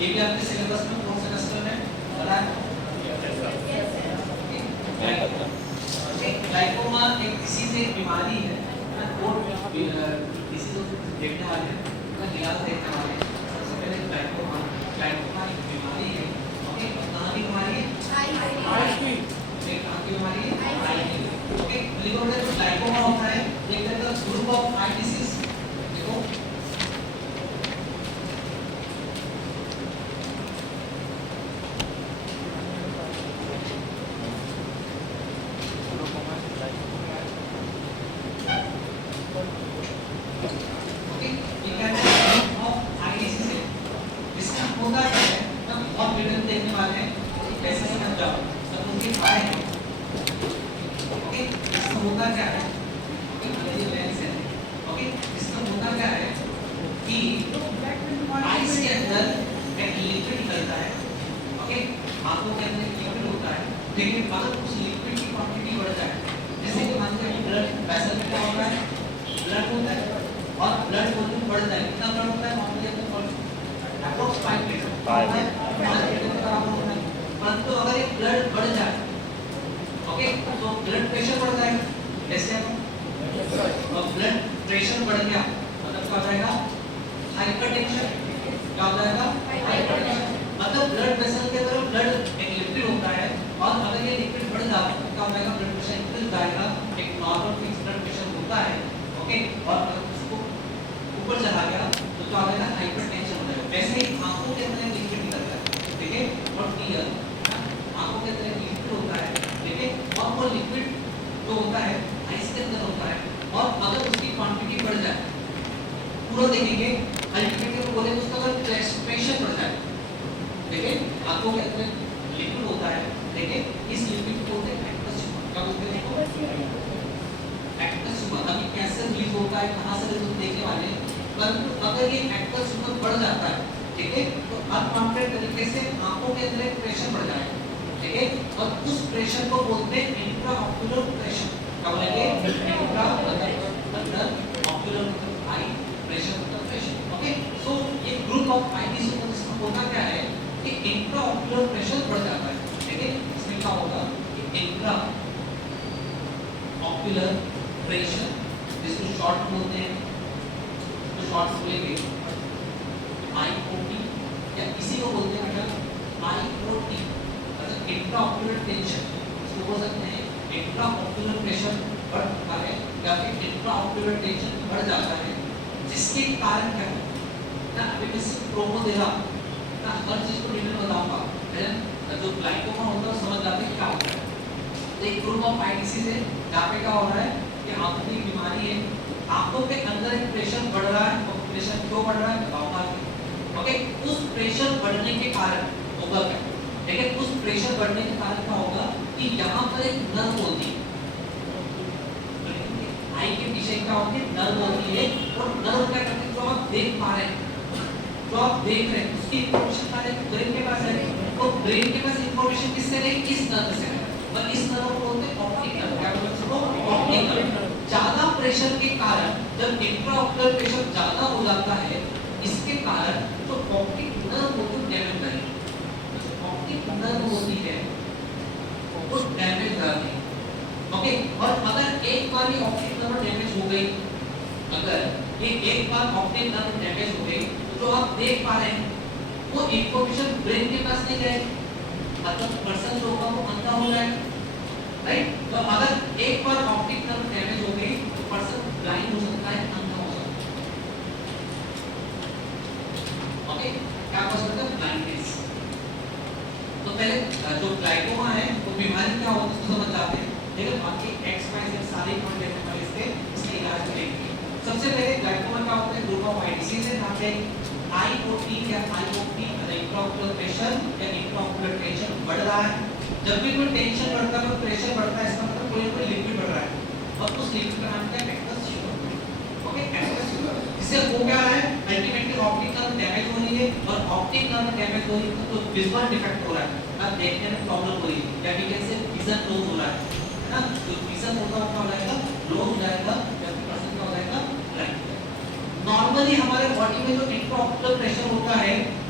ये भी आपके सिलेबस में कौन सा कस्टम है पता है? ग्लाइकोमा एक डिसीज, एक बीमारी है वो डिसीज देखने वाले हैं ना, इलाज देखने वाले हैं। सबसे पहले ग्लाइकोमा एक बीमारी है। ओके, कहाँ की बीमारी है? एक कहाँ की बीमारी है? ओके, लिखोगे तो ग्लाइकोमा होता है एक तरह का ग्रुप ऑफ आई डिसीज। देखो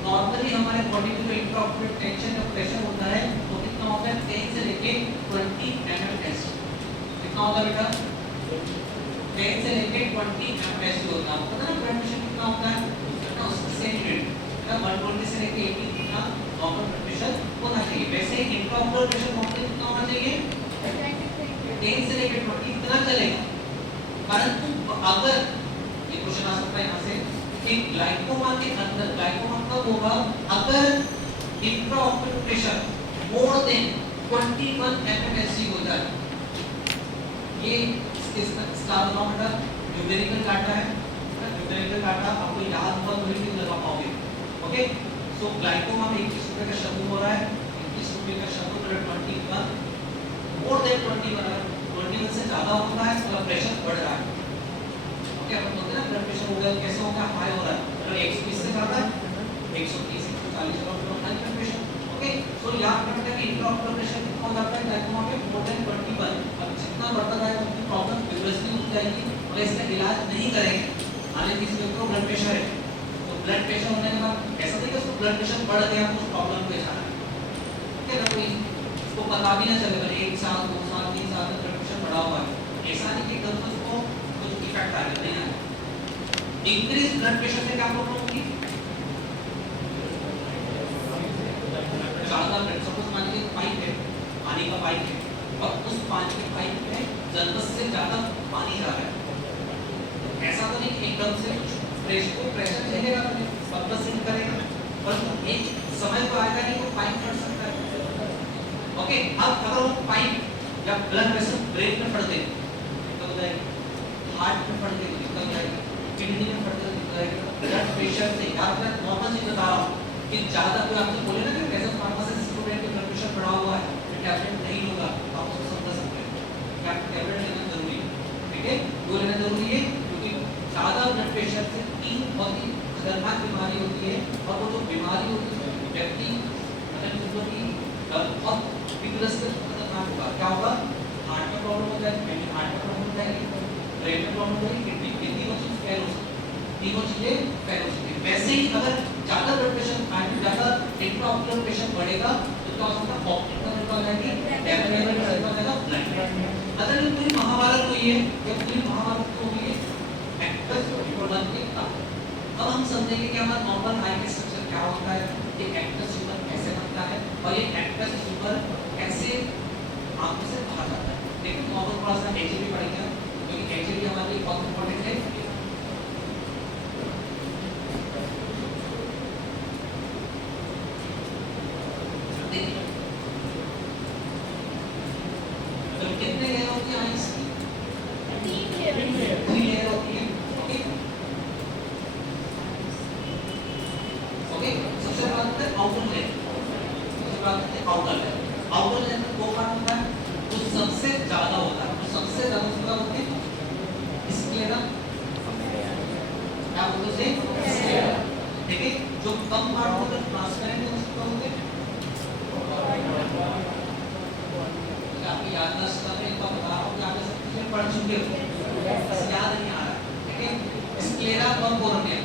नॉर्मली हमारे बॉडी में जो इंट्राऑक्यूलर टेंशन और प्रेशर होता है वो कितना होता है 10 से लेके 20 mmHg। कितना होता है बेटा? 10 से लेके 20 mmHg होता है। आपको पता है ब्लड प्रेशर कितना होता है? कितना उसका सेम रेट है 120 से लेके 80 कितना नॉर्मल ब्लड प्रेशर होना चाहिए। वैसे इंट्राऑक्यूलर प्रेशर नॉर्मली कितना होना चाहिए? 10 से लेके 20 इतना चलेगा। परंतु अगर ये क्वेश्चन आ सकता है यहाँ से कि ग्लाइकोमा के अंदर ग्लाइकोमा कब होगा? अगर intraocular pressure more than 21 mmHg हो जाए। ये इसका नाम है न्यूमेरिकल डाटा है। न्यूमेरिकल डाटा आपको याद होगा तो ही लगा पाओगे। ओके, सो ग्लाइकोमा में 21 रुपए का शब्द हो रहा है। 21 रुपए का शब्द 21 मोर देन 21 से ज्यादा होता है तो प्रेशर बढ़ रहा है। ओके, अपन बोलते हैं ना ब्लड प्रेशर हो गया कैसे होगा? हाई हो रहा है। अगर 120 से ज्यादा 130 140 का हाई ब्लड प्रेशर। ओके, सो याद रखना कि इंट्राऑक्यूलर प्रेशर कितना हो जाता है ग्लाइकोमा में? More than 21। अब जितना बढ़ता जाएगा उतनी प्रॉब्लम विग्रेसली होती जाएगी और इसका इलाज नहीं करेंगे। हालांकि इसमें तो ब्लड प्रेशर है, तो ब्लड प्रेशर होने के बाद ऐसा नहीं कि उसको ब्लड प्रेशर बढ़ गया तो उस प्रॉब्लम पे जाना है। ठीक है ना, कोई उसको पता भी ना चले भाई 1 साल 2 साल 3 साल तक ब्लड प्रेशर बढ़ा हुआ है। ऐसा नहीं कि एकदम से उसको कुछ इफेक्ट आ गया, नहीं आया। इंक्रीज ब्लड प्रेशर से क्या प्रॉब्लम होगी? ज्यादा ब्लड, सपोज मान लीजिए पाइप है, पानी का पाइप है और उस पानी के पाइप में जरूरत से ज्यादा पानी जा रहा है। ऐसा तो नहीं कि एकदम से प्रेशर झेलेगा तो वापस सिंक करेगा, पर एक समय तो आएगा नहीं वो पाइप फट सकता है। ओके, अब अगर वो पाइप या ब्लड प्रेशर ब्रेन में फट दे तो हो जाएगी, हार्ट में फट दे तो निकल जाएगी, किडनी में फट दे तो निकल जाएगी। ब्लड प्रेशर से याद रखना, नॉर्मल चीज बता रहा हूँ कि ज्यादा कोई आपसे बोले ना कि ऐसा फार्मासिस्ट स्टूडेंट का ब्लड प्रेशर बढ़ा हुआ है तो टैबलेट नहीं होगा, आप उसको समझ सकते हैं क्या टैबलेट लेना जरूरी है। ठीक है, वो लेना जरूरी है क्योंकि ज्यादा ब्लड प्रेशर से 3 बहुत ही खतरनाक बीमारी होती है और वो जो बीमारी होती है व्यक्ति बहुत विग्रेसली खतरनाक होगा। क्या होगा? हार्ट में प्रॉब्लम हो जाएगी, हार्ट में प्रॉब्लम हो जाएगी, ब्रेन में प्रॉब्लम हो जाएगी, किडनी में चीज फेल हो सकती है, तीनों चीजें फेल हो सकती है। वैसे ही अगर ज्यादा ब्लड प्रेशर ज्यादा इंट्राऑक्यूलर प्रेशर बढ़ेगा तो क्या हो सकता है? ऑप्टिक कलर हो जाएगी, डेफिनेटली हो जाएगा ब्लड। अगर ये पूरी महाभारत हुई है, ये पूरी महाभारत तो हुई है एक्टस ह्यूमन के का। अब हम समझेंगे कि हमारा नॉर्मल आई के स्ट्रक्चर क्या होता है, ये एक्टस ह्यूमर कैसे बनता है और ये एक्टस ह्यूमर कैसे आंखों से बाहर जाता है। देखिए नॉर्मल थोड़ा सा एचबी पढ़ेंगे क्योंकि एचबी हमारे लिए बहुत इंपॉर्टेंट है। तो कितने लेयर होती है आइस की? 3 लेयर होती है। ओके ओके, सबसे पहले होता है आउटर लेयर। सबसे पहले होता है आउटर लेयर। आउटर लेयर में 2 पार्ट होता है, जो सबसे ज्यादा होता है, जो सबसे ज्यादा उसका होता है स्क्लेरा, क्या बोलते हैं? स्क्लेरा। ठीक है, जो कम पार्ट होता है ट्रांसपेरेंट है उसको बोलते हैं। आपकी याद ना सका मैं इतना बता रहा हूँ कि आप सब चीजें पढ़ चुके हो, बस याद नहीं आ रहा। ठीक है, स्क्लेरा और कोरोनिया।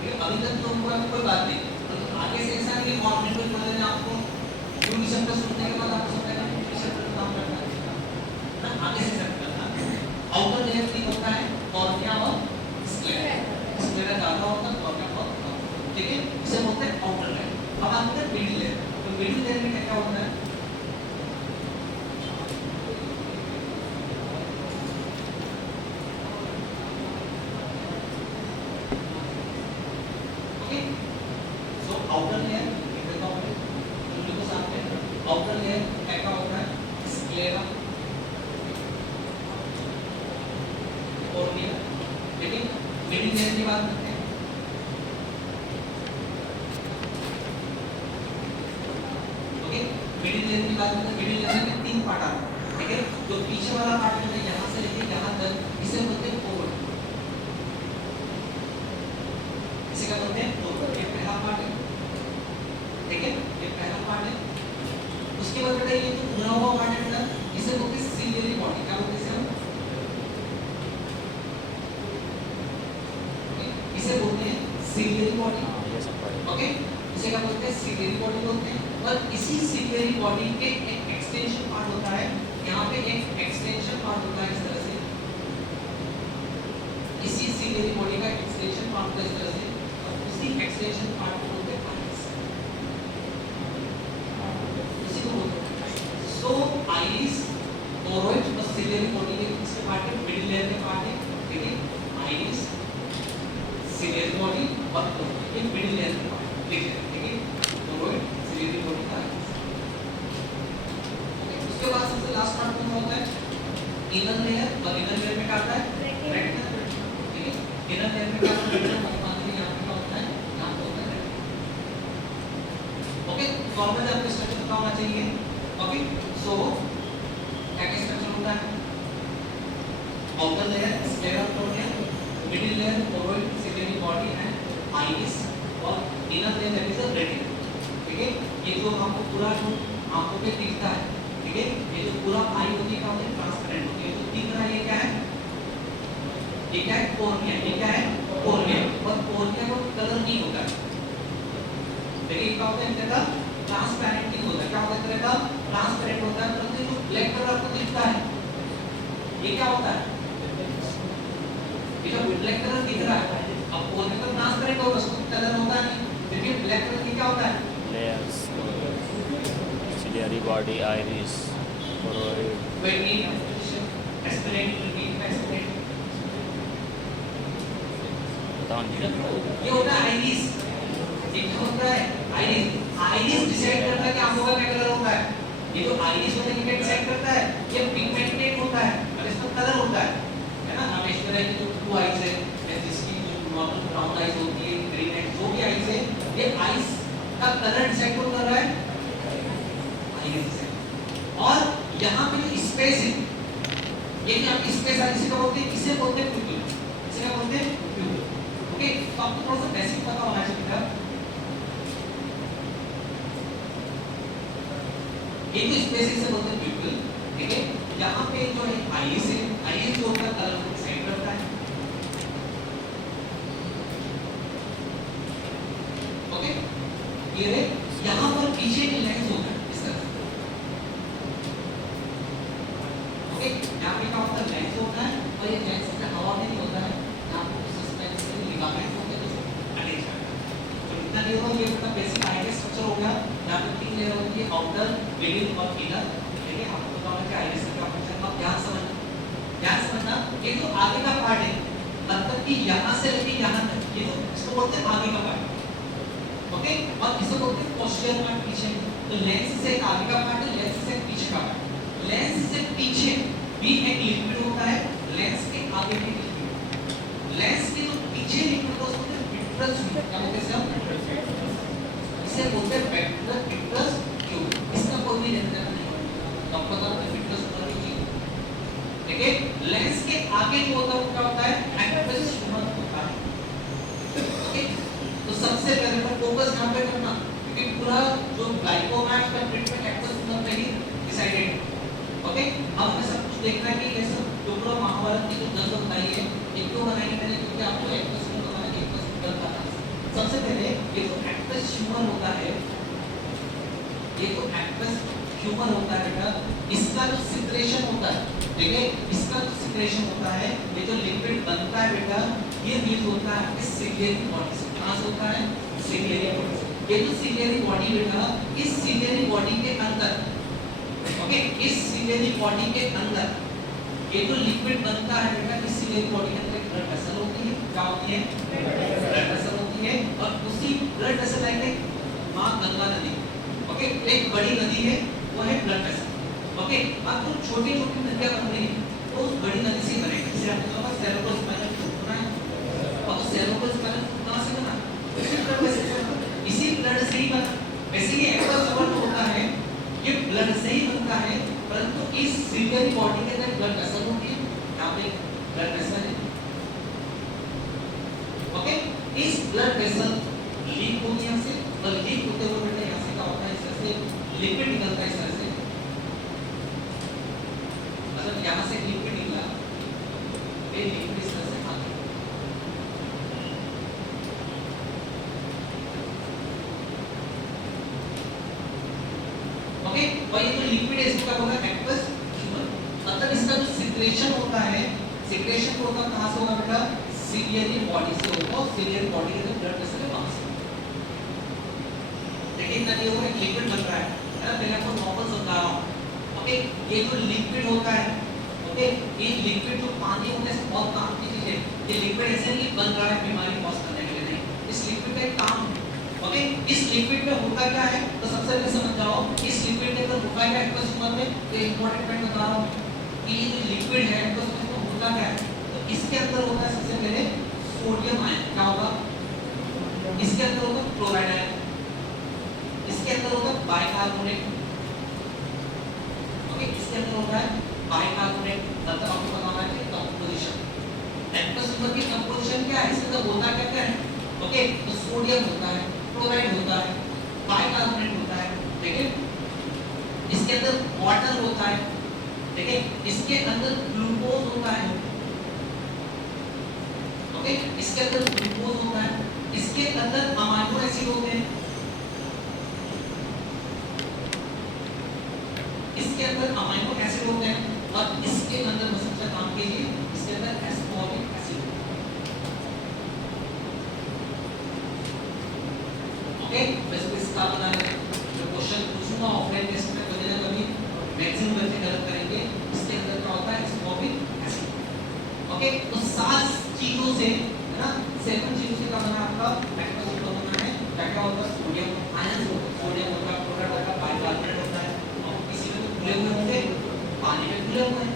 ठीक है, अभी तक तो हुआ कोई बात नहीं, तो आगे से ऐसा नहीं मॉर्निंग में पढ़ने में आपको पूरी शब्द सुनने के बाद आपको समझ आएगा कि शब्द का नाम करना है ना, आगे से सब करना। आउटर लेयर की होता है कोरोनिया और स्क्लेरा। स्क्लेरा ज्यादा होता है, कोरोनिया बहुत कम। ठीक है, इसे बोलते हैं आउटर लेयर। अब आते हैं मिडिल लेयर। तो मिडिल लेयर में क्या क्या होता है? आउटर लेयर देखो तो सामने आउटर लेयर क्या होता है? Sclera, cornea. लेकिन मिडिल लेयर की बात करते हैं। ओके, मिडिल लेयर की बात करते हैं। मिडिल लेयर में 3 पार्ट आते हैं। ठीक है, जो पीछे वाला पार्ट है यहाँ से लेके यहाँ तक इसे बोलते हैं कोर। इसे क्या बोलते हैं? कोर। ये पहला पार्ट है। ठीक है, ये पहला पार्ट है। उसके बाद बेटा ये जो भुना हुआ पार्ट है बेटा, इसे बोलते हैं सीलियरी बॉडी। क्या बोलते हैं इसे? इसे बोलते हैं सीलियरी बॉडी। ओके, इसे क्या बोलते हैं, सिलियरी बॉडी बोलते हैं। और इसी सिलियरी बॉडी के एक एक्सटेंशन पार्ट होता है, यहाँ पे एक एक्सटेंशन पार्ट होता है इस तरह से, इसी सिलियरी बॉडी का एक्सटेंशन पार्ट होता है इस तरह से, और उसी एक्सटेंशन पार्ट को बोलते हैं आइरिस, उसी को बोलते हैं। सो आइरिस, कोरोइड और सिलियरी बॉडी के किसके पार्ट है, मिडिल लेयर के पार्ट है, ठीक है। आइरिस, सिलियरी बॉडी और ये मिडिल लेयर के पार्ट लिख लेते हैं, ठीक है। कोरोइड, सिलियरी बॉडी का आइरिस। उसके बाद सबसे लास्ट पार्ट कौन सा होता है, इनर लेयर, और इनर लेयर में क्या आता है, रेटिना, ठीक है। इनर लेयर में क्या होता है, रेटिना, मान लीजिए यहाँ पे क्या होता है, यहाँ पे होता है रेटिना। ओके, नॉर्मली आपको स्ट्रक्चर पता होना चाहिए। ओके, सो क्या क्या स्ट्रक्चर होता है, outer layer sclera cornea, middle layer choroid, ciliary body and iris, और inner layer that is the retina, ठीक है। ये जो हमको पूरा जो आंखों पे दिखता है, ठीक है, ये जो पूरा आई होती है क्या होती है, ट्रांसपेरेंट होती है, जो दिख रहा है ये क्या है, ये क्या है, कोर्निया, ये क्या है, कोर्निया, और कोर्निया को कलर नहीं होता है, देखिए क्या होता है, इनका ट्रांसपेरेंट नहीं होता है, क्या होता है, इनका ट्रांसपेरेंट होता है, परंतु जो ब्लैक कलर आपको दिखता है ये क्या होता है, ये जो ब्लैक कलर दिख रहा है, अब कोर्निया तो ट्रांसपेरेंट होगा, उसको कलर होता नहीं, देखिए ब्लैक कलर की क्या होता है, layers, ciliary body, iris, choroid, वेनी, एस्पिरेट, एस्पिरेट, ये होता है आइरिस, ये क्या होता है, आइरिस, आइरिस डिसाइड करता है कि आंखों का क्या कलर होता है, ये जो आइरिस होता है ये क्या डिसाइड करता है, ये पिगमेंटेड होता है और इसका कलर होता है ना। हम इस तरह की जो ब्लू आइज है, या जिसकी जो नॉर्मल ब्राउन आइज होती है, ग्रीन आइज, जो भी आइज है, ये आइज का कलर डिसाइड कौन कर रहा है, आइरिस है। और यहाँ पे जो स्पेस है, ये जो आपकी स्पेस है, इसे क्या बोलते हैं, इसे बोलते हैं प्यूपिल, इसे क्या बोलते हैं, प्यूपिल। ओके, तो आपको थोड़ा सा बेसिक पता होना चाहिए। ये जो स्पेस इसे बोलते हैं प्यूपिल, ठीक है। यहाँ पे जो है आइरिस है, आइरिस जो होता है कलर को डिसाइड करता है, ओके। ये रे यहाँ पर पीछे एक लेंस होता है इस तरह से, ओके। यहाँ पे क्या होता है, लेंस होता है, और ये लेंस से हवा में नहीं होता है, यहाँ पे सस्पेंस के लिगामेंट होते हैं जो अटैच करते हैं। तो इतना नहीं होगा, ये मतलब बेसिक आइरिस स्ट्रक्चर हो गया। यहाँ पे तीन लेयर होती है, आउटर, मिडिल और इनर, ठीक है। आपको पता होगा कि आइरिस का फंक्शन आप ध्यान समझना, ये जो आगे का पार्ट है, मतलब कि यहाँ से लेके यहाँ तक, ये जो इसको बोलते हैं आगे का पार्ट, ओके। और इसे बोलते हैं पोस्टीरियर पार्ट, पीछे। तो लेंस से आगे का पार्ट है, लेंस से पीछे का पार्ट। लेंस से पीछे भी एक लिक्विड होता है, लेंस के आगे भी लिक्विड, लेंस के जो पीछे लिक्विड होता है उसको विट्रस फ्लूइड, क्या बोलते हैं सर, इसे बोलते हैं विट्रस फ्लूइड। इसका कोई भी लेना देना नहीं होता, तो आपको पता है विट्रस फ्लूइड की, ठीक है। लेंस के आगे जो होता है वो क्या होता है, एक्वस ह्यूमर होता है, ओके। तो सबसे पहले तो फोकस यहाँ पे करना, क्योंकि पूरा जो ग्लाइकोमा का ट्रीटमेंट एक्वस ह्यूमर पे ही डिसाइडेड, ओके। अब हमें सब कुछ देखना है कि ये सब जो पूरा महाभारत की जो जंग बताई है, ये क्यों बनाई मैंने, क्योंकि आपको एक्वस ह्यूमर बताना है, एक्वस ह्यूमर का सबसे पहले ये जो एक्वस ह्यूमर होता है, ये जो एक्वस ह्यूमर होता है बेटा, इसका जो सिक्रेशन होता है, ठीक है, इसका जो सिक्रेशन होता है, ये जो लिक्विड बनता है बेटा, ये रिलीज होता है इस सिलियरी बॉडी से। कहां से होता है, सिलियरी बॉडी से। ये जो सिलियरी बॉडी बेटा, इस सिलियरी बॉडी के अंदर, ओके, इस सिलियरी बॉडी के अंदर ये जो लिक्विड बनता है बेटा, इस सिलियरी बॉडी के अंदर एक ब्लड वेसल होती है, क्या होती है, ब्लड वेसल होती है। और उसी ब्लड वेसल लाइक मां गंगा नदी, ओके, एक बड़ी नदी है, वो है ब्लड वेसल, ओके। अब जो छोटी-छोटी नदियां बन रही हैं, तो उस बड़ी नदी से बनेगी, जिसे हम कहते हैं सेरेब्रोस्पाइनल फ्लूइड बना है। और सेरेब्रोस्पाइनल फ्लूइड कहां से बना, इसी ब्लड वेसल से बना, इसी ब्लड से ही बना। वैसे ये एक्वस ह्यूमर होता है, ये ब्लड से ही बनता है, परंतु इस सिलियरी बॉडी के अंदर ब्लड वेसल होती है, यहाँ पे ब्लड वेसल है, ओके। इस ब्लड वेसल लीक होती है यहाँ से, और लीक होते हुए बेटा यहाँ से क्या होता है, इस तरह से लिक्विड निकलता है, इस तरह से, मतलब यहाँ से लिक्विड निकला, ये लिक्विड इस तरह से आगे, और ये जो लिक्विड है इसको क्या बोलते हैं एक्वस ह्यूमन। मतलब इसका जो सिक्रेशन होता है, सिक्रेशन को होता कहां से होगा बेटा, सिलियरी बॉडी से होगा, और सिलियरी बॉडी के जो ब्लड वेसल है वहां से। देखिए इतना ये होगा, एक लिक्विड बन रहा है ना, पहले आपको नॉर्मल समझा रहा हूं। ओके, ये जो लिक्विड होता है, ओके, ये लिक्विड जो पानी होने से बहुत काम की चीज है, ये लिक्विड ऐसे नहीं बन रहा है बीमारी कॉज करने के लिए, नहीं, इस लिक्विड का एक काम है। ओके, इस लिक्विड में होता क्या है, तो सबसे पहले समझ जाओ इस लिक्विड के अंदर होता क्या है एक्वस ह्यूमन में, ये इंपॉर्टेंट पॉइंट बता रहा हूं कि ये जो लिक्विड है तो उसमें होता क्या है, तो इसके अंदर होता है सबसे पहले सोडियम आयन, क्या होगा, इसके अंदर होगा क्लोराइड आयन, इसके अंदर होगा बाइकार्बोनेट, ओके, इसके अंदर होता है बाइकार्बोनेट। मतलब आपको पता होना चाहिए कंपोजिशन, एक्वस ह्यूमन की कंपोजिशन क्या है, इसके अंदर होता क्या क्या है, ओके, तो सोडियम होता है, क्लोराइड होता है, बाइकार्बोनेट होता है, ठीक है, इसके अंदर वाटर होता है, ठीक है, इसके अंदर ग्लूकोज होता है, ओके, इसके अंदर ग्लूकोज होता है, इसके अंदर अमाइनो एसिड होते हैं, इसके अंदर अमाइनो एसिड होते हैं, और इसके अंदर सबसे काम कीजिए, इसके अंदर एस्कॉर्बिक एसिड होता है। ओके, बस इसका बना लें, जो क्वेश्चन पूछूंगा ऑफलाइन टेस्ट में कभी ना कभी मैक्सिमम बच्चे गलत करेंगे, इसके अंदर क्या होता है एस्कॉर्बिक एसिड। ओके, तो 7 चीजों से है ना, 7 चीजों से क्या बना आपका एक्वस ह्यूमन बना है, क्या क्या होता है, सोडियम आयन होता है, सोडियम होता है, क्लोराइड होता है, बाइकार्बोनेट होता है, और किसी में खुले हुए होंगे, पानी में खुले हुए हैं,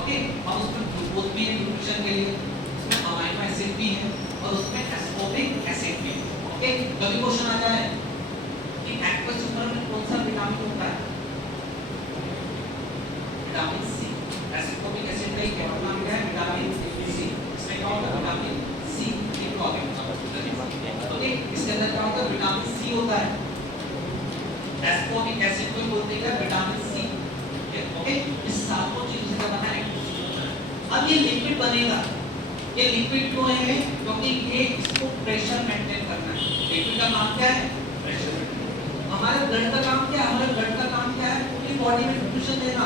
ओके, और उसमें ग्लूकोज भी है न्यूट्रिशन के लिए, उसमें अमाइनो एसिड भी है, और उसमें एस्कॉर्बिक एसिड भी है। ओके, कभी क्वेश्चन आ जाए कि एक्वस ह्यूमन में कौन सा विटामिन होता है, विटामिन सी, एस्कॉर्बिक एसिड का क्या नाम क्या है, विटामिन सी, इसमें क्या होता है विटामिन सी, ये प्रॉब्लम है। ओके, इसके अंदर क्या होता है विटामिन सी होता है, एस्कॉर्बिक एसिड को बोलते हैं विटामिन सी। ओके, इस सातों चीजों से बना है। अब ये लिक्विड बनेगा, ये लिक्विड क्यों है, क्योंकि ये इसको प्रेशर मेंटेन करना है। लिक्विड का काम क्या है, प्रेशर मेंटेन। हमारे ब्लड का काम क्या है, हमारे ब्लड का काम क्या है, पूरी बॉडी में न्यूट्रिशन देना।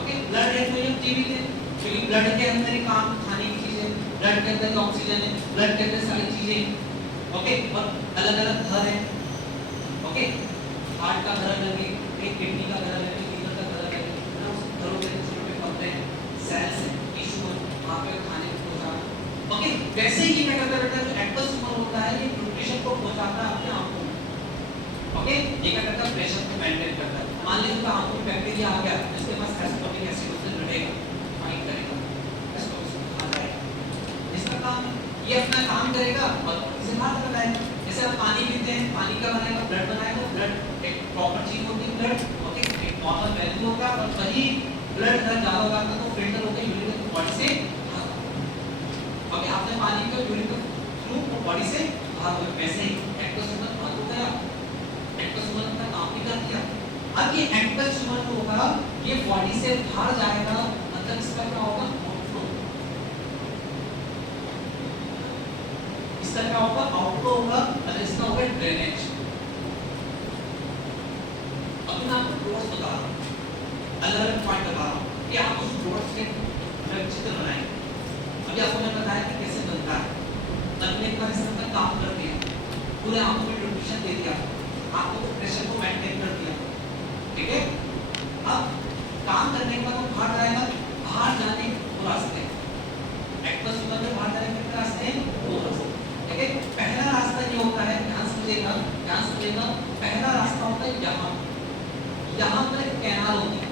ओके, ब्लड एक तो जीवित है, क्योंकि ब्लड के अंदर ही काम खाने की चीजें, ब्लड के अंदर ऑक्सीजन है, ब्लड के अंदर सारी चीजें। ओके, और अलग अलग घर है, ओके, हार्ट का घर अलग है, किडनी का घर अलग है, लीवर का घर अलग है, उस घरों के छोटे पत्ते हैं, सेल्स हैं, टिश्यू है, वहाँ पे खाने को पहुँचाना। ओके, वैसे ही मैं कहता बेटा जो एक्वस ह्यूमन होता है ये न्यूट्रिशन को पहुँचाता है अपने आंखों में। ओके, ये क्या करता है प्रेशर को मेंटेन करता है। मान लीजिए तो आंखों में बैक्टीरिया आ गया, इसके पास एस्कॉर्बिक एसिड उससे लड़ेगा, फाइट करेगा, इसको खा जाएगा, इसका काम ये अपना काम करेगा और इसे बाहर निकल आएगा। जैसे आप पानी पीते हैं, पानी का बनाएगा, ब्लड बनाएगा, ब्लड एक प्रॉपर चीज होती है ब्लड, ओके, एक नॉर्मल वैल्यू होगा, और वही ब्लड ज्यादा होगा तो फिल्टर होकर यूरिन बॉडी से बाहर। ओके, आपने पानी को यूरिन थ्रू बॉडी से बाहर हो, वैसे ही एक्वस ह्यूमन बंद हो गया, एक्वस ह्यूमन का काम भी कर दिया। अब ये एक्वस ह्यूमन होगा, ये बॉडी से बाहर जाएगा, मतलब इसका क्या होगा आउटफ्लो, इसका क्या होगा आउटफ्लो होगा, और इसका होगा ड्रेनेज। अब मैं आपको डोज बता रहा हूँ, अलग अलग पॉइंट बता रहा हूँ कि आप उस डोज के चित्र बनाएंगे। अभी आपको मैं बताया कि कैसे बनता है, तब एक बार इसका काम कर दिया, पूरे आंखों में न्यूट्रिशन दे दिया, आंखों के प्रेशर को मेंटेन कर दिया, ठीक है। अब काम करने के बाद वो बाहर जाएगा, बाहर जाने के 2 रास्ते, एक्वस ह्यूमन में बाहर जाने के रास्ते हैं 2 रास्ते, ठीक है। पहला रास्ता ये होता है, ध्यान समझिएगा, पहला रास्ता होता है यहाँ पर एक कैनाल होती है,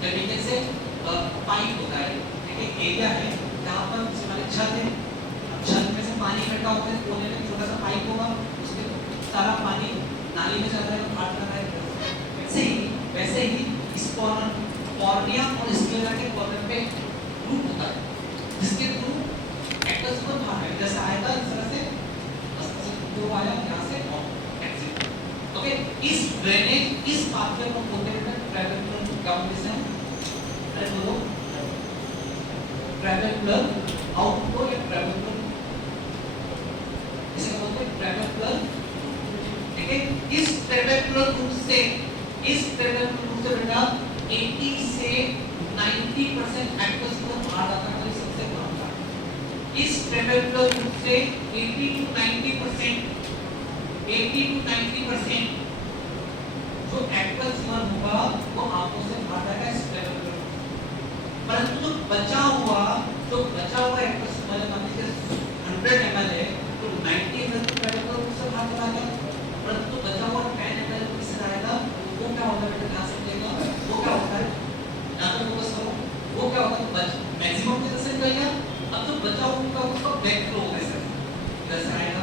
जमीन से पाइप होता है, ठीक है, एरिया है जहाँ पर हमारी छत है, छत में से पानी इकट्ठा होता है, कोने में छोटा सा पाइप होगा, उसके सारा पानी नाली में चल रहा है, काट रहा है, वैसे ही इस कॉर्निया और स्क्लेरा के कॉर्नर पे रूट होता है, जिसके थ्रू एक्वस ह्यूमन बाहर है, जैसे आएगा इस तरह से जो आया यहाँ से एग्जिट। ओके, इस ड्रेनेज, इस पाथवे को बोलते हैं ट्रैवेकुलर, क्या बोलते हैं, अरे बोलो, ट्रैवेकुलर आउटफ्लो या ट्रैवेकुलर, इसे क्या बोलते हैं ट्रैवेकुलर, ठीक है। इस ट्रेबेकुलर रूट से बेटा 80 से 90% एक्वस को बाहर जाता है, सबसे बड़ा पार्ट। इस ट्रेबेकुलर रूट से 80 to 90% जो एक्वस होगा वो आंखों से बाहर जाएगा इस ट्रेबेकुलर। परंतु जो बचा हुआ एक्वस मान लीजिए 100 ml है तो 90 ml तो ट्रेबेकुलर रूट से बाहर चला गया, परंतु बचा हुआ 10 ml किससे आएगा? वो क्या होता है बेटा, ध्यान से देखिएगा, वो क्या होता है, यहाँ पे फोकस करो, वो क्या होता है, मैक्सिमम किधर से निकल गया, अब जो बचा हुआ उसका बैक फ्लो होगा, इधर से आएगा,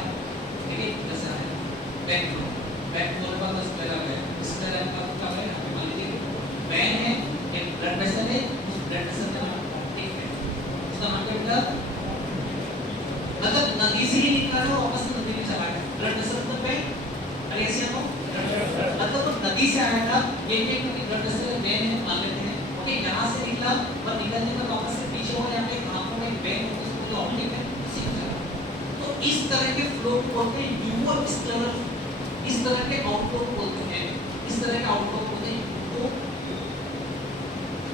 ठीक है, इधर से आएगा, बैक फ्लो के बाद इस तरह है, इस तरह का क्या है, यहाँ पे मान लीजिए वेन है, एक ब्लड वेसल है, उस ब्लड वेसल का नाम एक है, उसका नाम क्या बेटा, मतलब नदी से ही निकला है वापस नदी में चला गया, ब्लड वेसल मतलब वेन, अरे ऐसे हम मतलब तो नदी से आया था, ये ब्लड वेसल वेन है, मान लेते हैं, ओके, यहाँ से निकला और निकलने का वापस से पीछे हो यहाँ पे आंखों में वेन होता है, उसको जो ऑप्टिक है उसी की तरह। तो इस तरह के फ्लो को बोलते हैं यूवोस्कुलर, इस तरह के आउटफ्लो को बोलते हैं, इस तरह के आउटफ्लो को बोलते हैं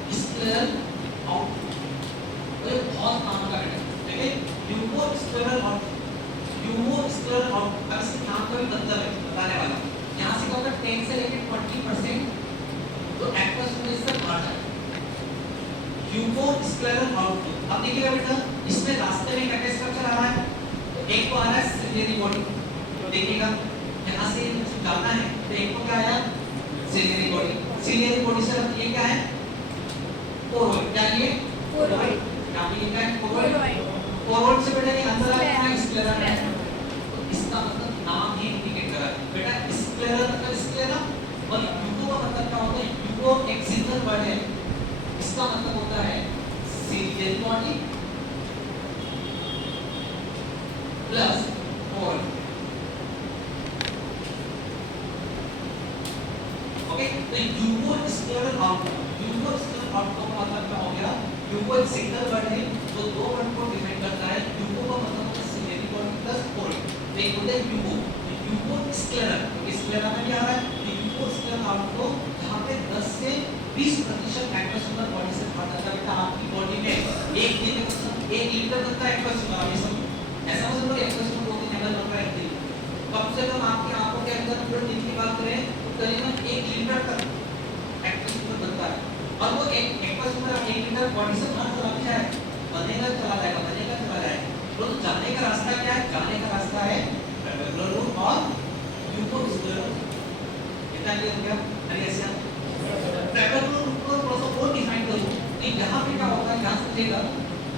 यूवोस्कुलर आउटफ्लो। तो ये बहुत काम का है, ठीक है, यूवोस्कुलर आउटफ्लो, अब इसके नाम का भी मतलब है बताने वाला, यहाँ से क्या होगा 10 से लेकर 20% तो एक्वस में इससे बाहर जाएगा, यूवोस्कुलर आउटफ्लो। अब देखिएगा बेटा, इसमें रास्ते में क्या स्ट्रक्चर आ रहा है, तो एक तो आ रहा है सिलियरी बॉडी, तो देखिएगा यहाँ से जाना है तो एक को क्या आया सिलियरी बॉडी से ये क्या है कोरोइड, क्या ये कोरोइड, यहाँ पे क्या है कोरोइड से बेटा ये अंदर आया है स्क्लेरा है, तो इसका मतलब नाम ही इंडिकेट कर रहा है बेटा, स्क्लेरा मतलब स्क्लेरा, और यूगो का मतलब क्या होता है, यूगो एक सिंगल वर्ड है, इसका मतलब होता है ciliary body plus choroid, okay, तो यूवोस्कुलर आउटफ्लो का मतलब क्या हो गया, यूवो एक सिंगल वर्ड है जो दो वर्ड को डिफाइन करता है, यूवो का मतलब होता है सिलियरी बॉडी प्लस कोरोइड, तो एक होता है यूवोस्कुलर, स्क्लेरा में क्या आ रहा है यूवोस्कुलर आउटफ्लो, जहाँ पे 10 से 20% एक्वस बॉडी से बाहर जाता है बेटा, आपकी बॉडी में एक दिन में 1 लीटर तक का एक्वस ऐसा समझो एक्वस में 2-3 ml बनता है एक दिन, कम से कम आपकी आंखों के अंदर पूरे दिन की बात करें तो करीबन 1 लीटर तक एक्वस बनता है, और वो एक एक्वस में 1 लीटर बॉडी से बाहर चला भी जाए, बनेगा चला जाएगा, तो जाने का रास्ता क्या है, जाने का रास्ता है ट्रेबेकुलर रूट और यूवोस्कुलर रूट, इतना क्लियर हो गया, अरे ऐसे ट्रेबेकुलर रूट को थोड़ा सा और डिफाइन करूं, कि यहाँ पे क्या होता है, ध्यान से देखिएगा,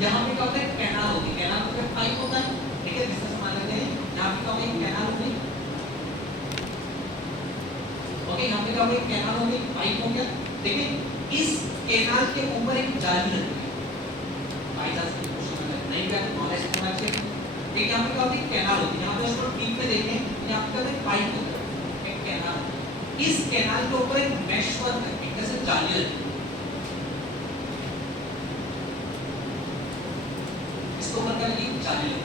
यहाँ पे क्या होता है कैनाल होती है, कैनाल मतलब पाइप होता है, ठीक है, डिस्कस मान लेते हैं, यहाँ पे क्या होता है कैनाल होती है, ओके, यहाँ पे क्या होगा कैनाल होगी, पाइप हो गया, देखिए इस कैनाल के ऊपर एक जाली लगी है, बाई चांस की क्वेश्चन है नहीं क्या नॉलेज होना चाहिए, ठीक, यहाँ पे क्या होती है कैनाल होती है, यहाँ पे इसको ठीक पे देखें, यहाँ पे क्या पाइप होता है, एक कैनाल, इस कैनाल के ऊपर एक मेश वर्क है, एक जैसे जाली लगी, इसको ऊपर क्या लगी जाली लगी,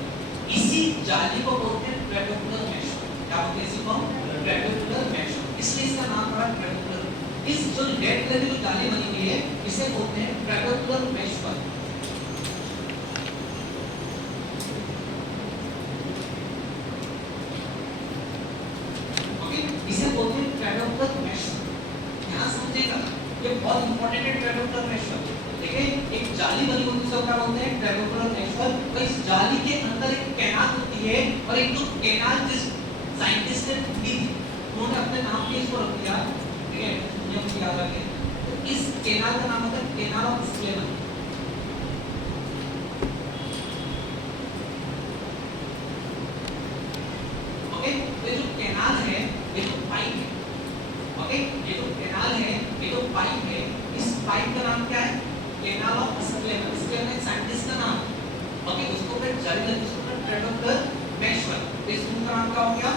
इसी जाली को बोलते हैं ट्रेबेकुलर मेश, क्या बोलते हैं इसी को ट्रेबेकुलर मेश, इसलिए इसका नाम पड़ा ट्रेबेकुलर, इस जो रेड कलर की जो जाली बनी हुई है इसे बोलते हैं ट्रेबेकुलर मेश वर्क, ओके, इसे बोलते हैं ट्रेबेकुलर मेश, यहाँ समझिएगा ये बहुत इंपॉर्टेंट है ट्रेबेकुलर मेश वर्क, देखिए एक जाली बनी होती है उसको क्या बोलते हैं ट्रेबेकुलर मेश वर्क, तो इस जाली के अंदर एक कैनाल होती है, और एक जो कैनाल जिस साइंटिस्ट ने ढूंढी थी उन्होंने अपने नाम पे इसको रख दिया, ठीक है, ये मुझे याद रखें, तो इस कैनाल का नाम होता है कैनाल ऑफ स्क्लेमन, ओके, तो ये जो कैनाल है ये जो पाइप है, ओके, ये जो कैनाल है ये जो पाइप है, इस पाइप का नाम क्या है कैनाल ऑफ स्क्लेमन, स्क्लेमन साइंटिस्ट का नाम, ओके, उसको फिर जाली लगी, उसको फिर ट्रेबेकुलर मेश वर्क, तो इसका नाम क्या हो गया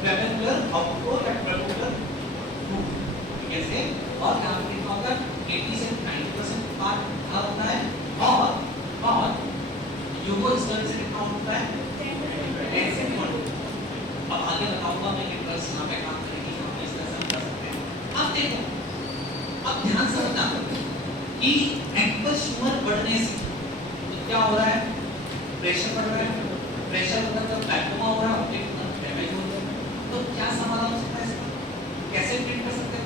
ट्रेबेकुलर आउटफ्लो या ट्रेबेकुलर रूट, कैसे, और यहाँ पे लिखा होगा 80 से 90% पार्ट क्या होता है, और यूवोस्कुलर से कितना होता है 10 से 20, अब आगे अब ध्यान से समझना कि एक्वस ह्यूमर बढ़ने से तो क्या हो रहा है, प्रेशर बढ़ रहा है, प्रेशर बढ़ने से ग्लाइकोमा हो रहा है, ऑप्टिक डैमेज हो रहा है। तो क्या समाधान हो सकता है इसका, कैसे ट्रीट कर सकते हैं?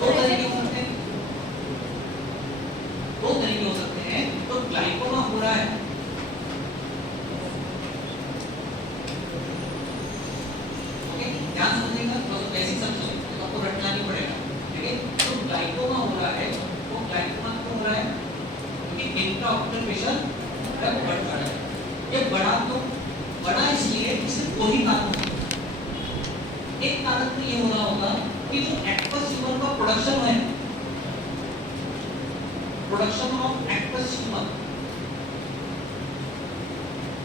दो तरीके हो सकते हैं, दो तरीके हो सकते हैं। तो ग्लाइकोमा हो रहा है, ओके, ध्यान समझिएगा, तो बेसिक समझो, तो आपको रटना नहीं पड़ेगा, ठीक है। तो ग्लाइकोमा हो रहा है, तो ग्लाइकोमा क्यों हो रहा है? क्योंकि इंट्राऑक्यूलर प्रेशर बढ़ रहा है। ये बड़ा इसलिए इससे दो ही कारण होते हैं। एक कारण तो ये हो रहा होगा कि जो एक्वस ह्यूमर का प्रोडक्शन है, प्रोडक्शन ऑफ एक्वस ह्यूमर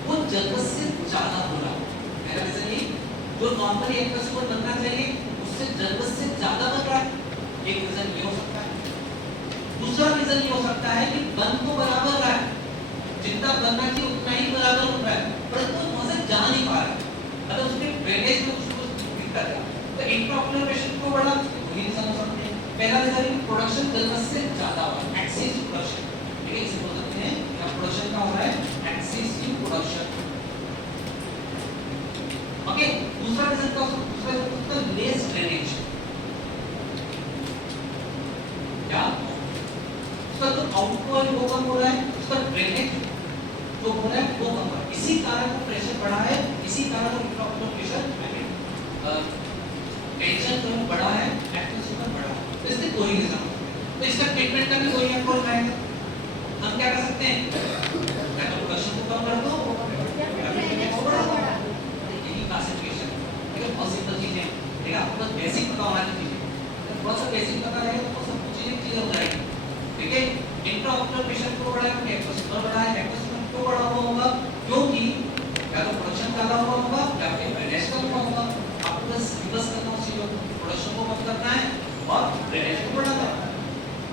वो जरूरत से ज्यादा हो रहा है। मेरा रीजन ये, जो नॉर्मली एक्वस ह्यूमर बनना चाहिए उससे जरूरत से ज्यादा बन रहा है, एक रीजन ये हो सकता है। दूसरा रीजन ये हो सकता है कि बन तो बराबर रहा है, जितना बनना चाहिए उतना ही बराबर हो रहा है, परंतु वहां से जा नहीं पा रहा है, मतलब उसके ड्रेनेज में कुछ दिक्कत है। तो इंट्राऑक्यूलर प्रेशर को बढ़ा, वही रीजन हो सकते हैं। पहला रीजन है प्रोडक्शन जरूरत से ज्यादा हो रहा है, एक्सेसिव प्रोडक्शन, ठीक है, इसे बोल सकते हैं या प्रोडक्शन का हो रहा है एक्सेसिव प्रोडक्शन, ओके। दूसरा रीजन का दूसरा रीजन है लेस ड्रेनेज, क्या उसका जो आउटफ्लो वो कम हो रहा है, उसका ड्रेनेज जो हो रहा है वो कम हो रहा है, इसी कारण वो प्रेशर बढ़ा है, इसी कारण वो इंट्राऑक्यूलर प्रेशर टेंशन जो बढ़ा है, एक्वस ह्यूमर बढ़ा है। तो इसके दो ही रीजन, तो इसका ट्रीटमेंट का भी कोई अप्रोच है। हम क्या कर सकते हैं, या तो प्रोडक्शन को कम कर दो या फिर ड्रेनेज को बढ़ा दो, यही क्लासिफिकेशन है। देखो बहुत सिंपल चीज है, ठीक है, आपको बस बेसिक पता होना चाहिए, थोड़ा सा बेसिक पता रहेगा तो सब कुछ चीजें क्लियर हो जाएगी, ठीक है। इंट्राऑक्यूलर प्रेशर को बढ़ाया, एक्वस ह्यूमर बढ़ा है, एक्वस ह्यूमर क्यों बढ़ा हुआ होगा, क्योंकि या तो प्रोडक्शन ज्यादा हुआ होगा या फिर ड्रेनेज कम हुआ होगा। आपको बस रिवर्स करना है चीजों को, प्रोडक्शन को कम करना है और ड्रेनेज को बढ़ाना है,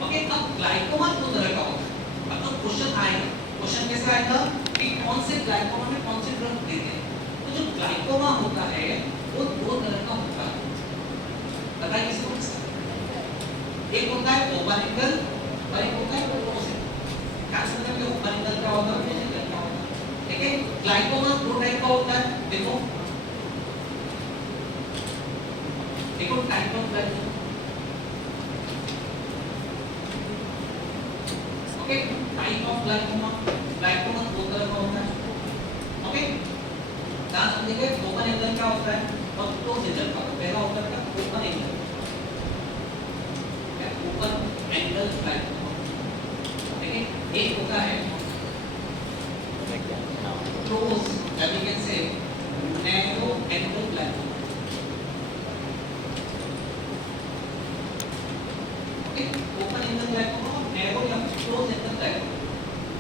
ओके। अब ग्लाइकोमा दो तरह का होता है। अब तो क्वेश्चन आएगा, क्वेश्चन कैसे आएगा कि कौन से ग्लाइकोमा में कौन से ड्रग देते हैं। तो जो ग्लाइकोमा होता है वो दो तरह का होता है, बताइए किसको किसका। एक होता है ओपन एंगल और एक होता है क्लोज एंगल। क्या समझते हैं ओपन एंगल क्या होता है, क्लोज एंगल क्या होता है, ठीक है। ग्लाइकोमा दो टाइप का होता है, देखो देखो type of glaucoma, okay, type of glaucoma, glaucoma दो तरह का होता है, ओके। ध्यान समझिए ओपन एंगल क्या होता है और क्लोज एंगल का, पहला होता है open angle, open angle glaucoma, ठीक है। एक होता है क्लोज, या we can say narrow angle glaucoma, okay. Open angle glaucoma और नैरो या क्लोज एंगल ग्लाइकोमा,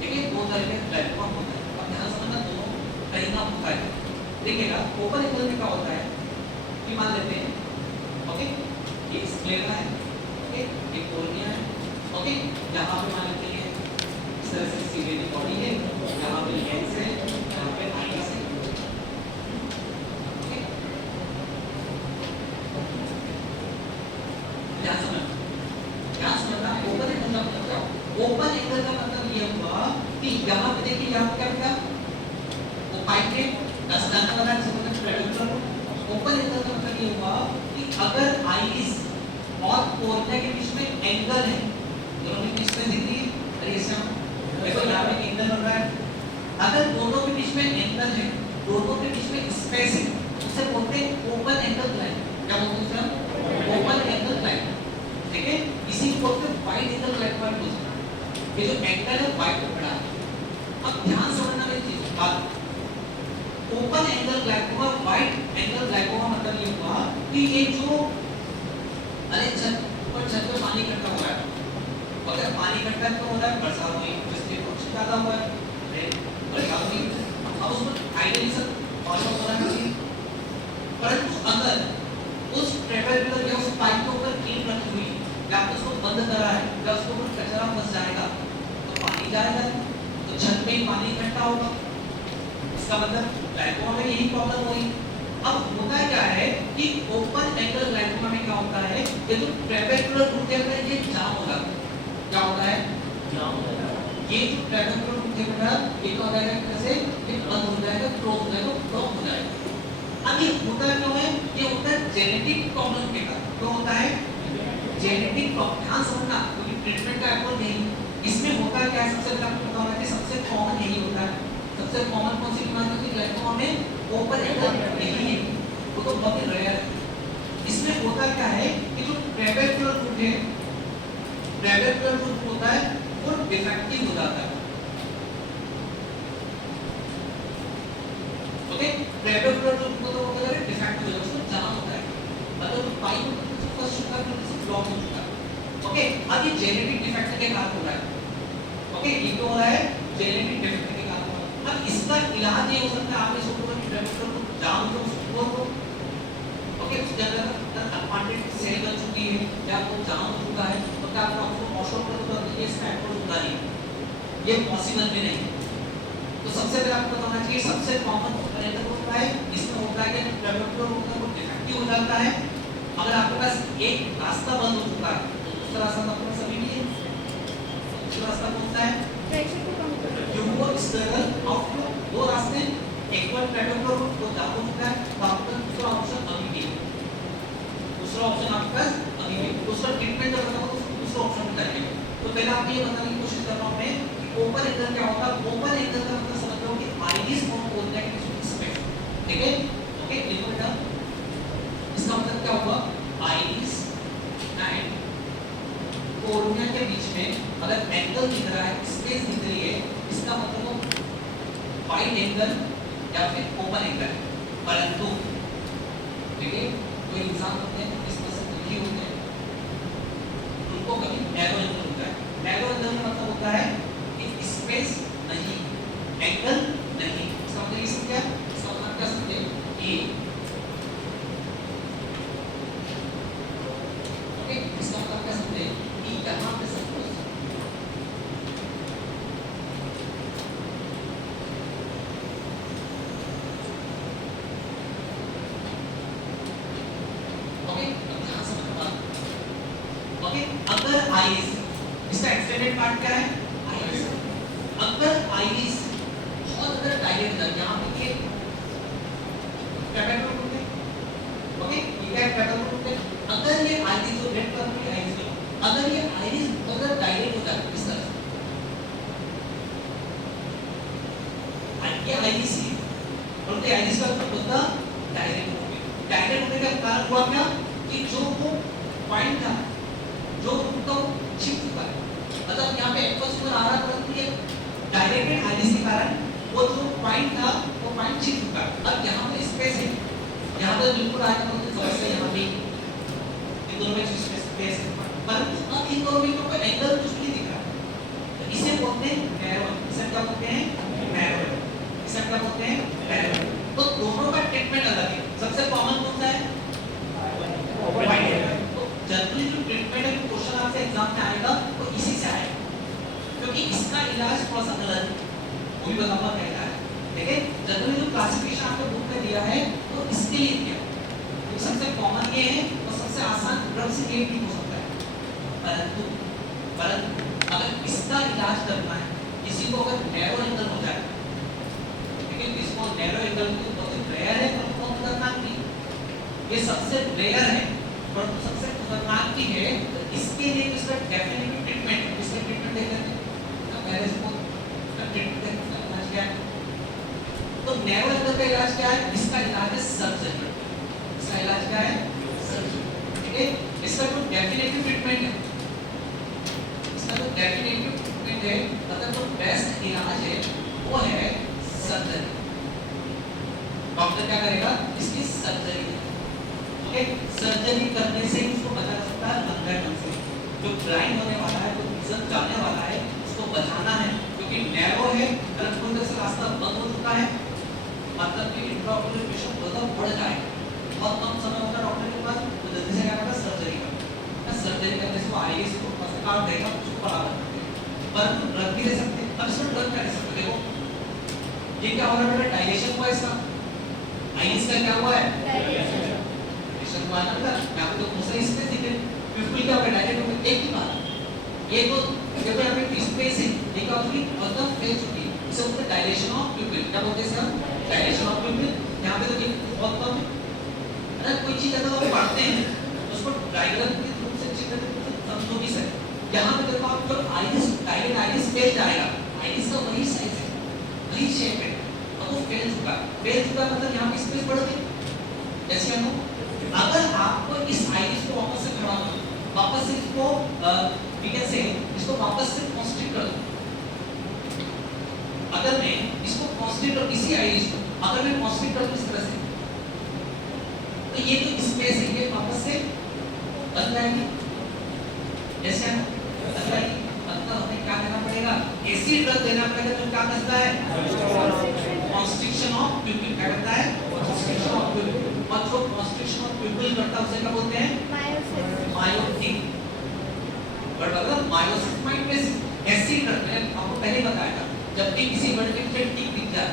ठीक है, दो तरह के ग्लाइकोमा होता है। अब ध्यान समझना दोनों कहीं ना होता है, देखिएगा ओपन एंगल में क्या होता है कि मान लेते हैं, ओके, ये स्क्लेरा है, ओके, ये कोर्निया है, ओके, यहाँ पे मान लेते हैं इस तरह से सीधे बॉडी है, यहाँ पे लेंस है, यहाँ पे आईज है, ओके। ध्यान समझना ओपन एंगल का मतलब क्या, ओपन एंगल का मतलब ये हुआ कि यहाँ पे देखिए, यहाँ पे क्या वो पाइप के 10 दाना वाला समझना ट्रेवल। ओपन एंगल का मतलब ये हुआ कि अगर आईज और कोर्निया के बीच में एंगल है, दोनों के बीच में दिख रही है, अरे इसमें देखो यहाँ पे एंगल बन रहा है, अगर दोनों के बीच में एंगल है, दोनों के बीच में स्पेस है, उसे बोलते हैं ओपन एंगल लाइन। क्या बोलते हैं सर, ओपन एंगल लाइन, ठीक है। इसी को बोलते हैं वाइड एंगल ग्लाइकोमा बोलते हैं, ये जो एंगल है वाइड हो बड़ा। अब ध्यान समझना मेरी चीज बात, open angle glaucoma, wide angle glaucoma मतलब ये हुआ कि ये जो अरे छत पे पानी इकट्ठा हो रहा है, अगर पानी इकट्ठा तो हो रहा है, बरसात हुई, इसलिए कुछ ज्यादा हुआ है, बरसात हुई, अब उसको आइडियली सब फॉलो होना चाहिए, परंतु अगर उस ट्रेवल या उस पाइप के ऊपर कील रखी हुई या उसको बंद करा है या उसके ऊपर कचरा फंस जाएगा तो पानी जाएगा, तो छत पे ही पानी इकट्ठा होगा। इसका मतलब ग्लाइकोमा में यही प्रॉब्लम हुई, अब होता क्या है कि ओपन एंगल ग्लाइकोमा में क्या होता है, ये जो ट्रेबेकुलर रूट है ये जाम हो जाता है। क्या होता है? जाम हो जाता है। ये जो ट्रेबेकुलर रूट है ये क्या हो जाएगा, कैसे ये बंद हो जाएगा, क्लोज हो जाएगा, ब्लॉक हो जाएगा। अब ये होता क्यों है? ये होता है जेनेटिक प्रॉब्लम के कारण। क्यों होता है? Genetic problem. ध्यान समझना, क्योंकि ट्रीटमेंट का अप्रोच नहीं, इसमें होता क्या है, सबसे पहले आपको पता होना चाहिए, सबसे कॉमन यही होता है। सबसे कॉमन कौन सी बीमारी होती है ग्लाइकोमा में? ओपन एंगल नहीं है, वो तो बहुत ही रेयर है। इसमें होता क्या है कि जो ट्रेबेकुलर रूट है, ट्रेबेकुलर रूट होता है वो डिफेक्टिव हो जाता है। ओके, ट्रेबेकुलर रूट को तो होता है डिफेक्टिव हो जाता है, उसमें जाम होता है, मतलब जो पाइप होता है फर्स्ट शुगर में ब्लॉक हो चुका है। ओके, अब ये जेनेटिक डिफेक्ट के कारण हो रहा है। ओके, ये क्या हो रहा है? जेनेटिक डिफेक्ट के कारण हो रहा है। अब इसका इलाज ये हो सकता है, आपने सोचा कि ट्रेबेकुलर रूट जाम हो उसको ओके, उस जगह अनवांटेड सेल बन चुकी है या वो जाम हो चुका है, तो क्या आपको ऑप्शन पर तो ये स्टैट पर होगा नहीं, ये पॉसिबल भी नहीं। तो सबसे पहले आपको पता होना चाहिए सबसे कॉमन ऑपरेटर होता है, इसमें होता है कि ट्रेबेकुलर रूट का डिफेक्टिव हो जाता है। अगर आपके पास एक रास्ता बंद हो चुका है तो दूसरा रास्ता आपके पास अभी भी है। दूसरा रास्ता कौन सा है? प्रेशर को कम करना। क्योंकि एक्सटर्नल आउटफ्लो, दो रास्ते, एक बार ट्रेबेकुलर रूट को जाम हो चुका है तो आपका दूसरा ऑप्शन अभी भी है। दूसरा ऑप्शन आपके पास अभी भी, दूसरा ट्रीटमेंट जब बताऊं तो दूसरा ऑप्शन बताइए। तो पहले आपको ये बताने की कोशिश कर रहा हूं मैं कि ओपन एंगल क्या होता है। ओपन एंगल का मतलब समझ लो कि आइरिस फॉर्म होता है किसी स्पेस, ठीक है? ओके, लिखो बेटा, इसका मतलब क्या होगा? आइरिस एंड कोर्निया के बीच में अगर एंगल दिख रहा है, स्पेस दिख रही है, इसका मतलब वो वाइड एंगल या फिर ओपन एंगल। परंतु ठीक है, कोई इंसान होते हैं इस तरह से दुखी होते हैं, उनको कभी नैरो एंगल होता है। नैरो एंगल का मतलब होता है कि स्पेस नहीं, एंगल नहीं। इसका मतलब ये क्या है? इसका मतलब क्या समझे? ये ओके, इसका मतलब क्या समझे कि यहाँ पे सपोज अगर आइरिस, इसका एक्सटेंडेड पार्ट क्या है? आइरिस। अगर आइरिस बहुत ज्यादा डायलेट है, यहाँ पे ये ट्रेबेकुलर रूट है, ओके, ये क्या है? ट्रेबेकुलर रूट है। अगर ये आइरिस जो रेड कलर की आइरिस है, अगर ये आइरिस बहुत ज्यादा डायलेट हो जाए इस तरह से, ये आइरिस है और ये आइरिस का मतलब होता डायलेट हो गया। डायलेट होने का कारण हुआ क्या कि जो वो पॉइंट था, जो तो छिप चुका है, मतलब यहाँ पे एक्वस पर आ रहा था, परंतु ये डायरेक्टेड आइरिस के कारण वो जो पॉइंट था वो पॉइंट छिप चुका है। अब यहाँ पे स्पेस है, यहाँ पे बिल्कुल आया था, तो समझ से यहाँ पे इन दोनों में स्पेस है, परंतु अब इन दोनों में कोई एंगल कुछ नहीं दिख रहा, तो इसे बोलते हैं नैरो। इसे क्या बोलते हैं? नैरो। इसे क्या बोलते हैं? नैरो। तो दोनों का ट्रीटमेंट अलग है। सबसे कॉमन कौन सा है? Wide angle. तो जनरली जो ट्रीटमेंट है, क्वेश्चन आपसे एग्जाम में आएगा तो इसी से आएगा, क्योंकि इसका इलाज थोड़ा सा अलग है, वो भी बताऊंगा क्या इलाज है। ठीक है, जनरली जो क्लासिफिकेशन आपको बुक में दिया है तो इसके लिए दिया, तो सबसे कॉमन ये है और सबसे आसान ड्रग से ये ठीक हो सकता है। परंतु अगर इसका इलाज करना है, किसी को अगर नैरो एंगल हो जाए, ठीक है, इसको नैरो एंगल तो बहुत रेयर है पर बहुत खतरनाक भी, ये सबसे रेयर है पर सबसे खतरनाक भी है। तो इसके लिए इसका डेफिनेटिव ट्रीटमेंट, इसका ट्रीटमेंट देख लेते हैं। पहले इसको ट्रीटमेंट देखना क्या है, तो नैरो एंगल का इलाज क्या है? इसका इलाज है सर्जरी। इसका इलाज क्या है? सर्जरी। ठीक है, इसका जो डेफिनेटिव ट्रीटमेंट है, इसका जो डेफिनेटिव ट्रीटमेंट है, मतलब जो बेस्ट इलाज है वो है सर्जरी। डॉक्टर क्या करेगा? इसकी सर्जरी। ओके, सर्जरी करने से ही उसको बचा सकता है लंबे ढंग से। जो ब्लाइंड होने वाला है, जो विजन जाने वाला है, उसको बचाना है, क्योंकि नैरो है, अगर कोई तरह से रास्ता बंद हो चुका है, मतलब कि इंट्राओकुलर पेशेंट बहुत बढ़ जाएगा, बहुत कम समय होता है डॉक्टर के पास, तो जल्दी से क्या करता है? सर्जरी करता है। सर्जरी करने से वो आइरिस को पास काट देगा, उसको बराबर कर देगा। परंतु ड्रग भी दे सकते हैं। अब इसमें ड्रग क्या दे सकते हैं? देखो ये क्या हो रहा है, डायलेशन हुआ इसका, आइरिस का क्या हुआ है? डायलेशन हुआ ना बेटा, यहाँ पे तो दूसरा स्पेस दिखे, पिupil क्या होगा? डायलेट एक ही बात। ये तो देखो यहाँ पे स्पेस है, ये क्या होगी? मतलब फेज होगी, इसे बोलते हैं डायलेशन ऑफ पिupil। क्या बोलते हैं सर? Dilation of पिupil। यहाँ पे तो बहुत कम है। अगर कोई चीज अगर आप पढ़ते हैं उसको डायग्राम के रूप से चित्र से समझो भी सही। यहाँ पे देखो आप जो आइरिस डायलेट आइरिस फेज आएगा, आइरिस का वही साइज है, वही शेप है, अब वो फेज होगा। फेज होगा मतलब यहाँ पे स्पेस बढ़ गई। जैसे हम अगर आपको इस आइरिस को वापस से खड़ा करो, वापस से इसको से इसको वापस से कॉन्स्ट्रिक्ट कर दो। अगर मैं इसको कॉन्स्ट्रिक्ट कर इसी आइरिस को अगर मैं कॉन्स्ट्रिक्ट कर इस तरह से, तो ये जो स्पेस है ये वापस से बन जाएगी। जैसे हम बन जाएगी, मतलब हमें क्या करना पड़ेगा? एसिड ड्रग देना पड़ेगा जो क्या करता है? Constriction of pupil. क्या करता है? Constriction of pupil. और जो कॉन्स्ट्रिक्शन ऑफ पिupil करता है उसे क्या बोलते हैं? मायोसिस। बट अगर मायोसिस माइंड एसिड ड्रग मैंने आपको पहले बताया था, जब भी किसी वर्ड के पीछे टिक दिख जाए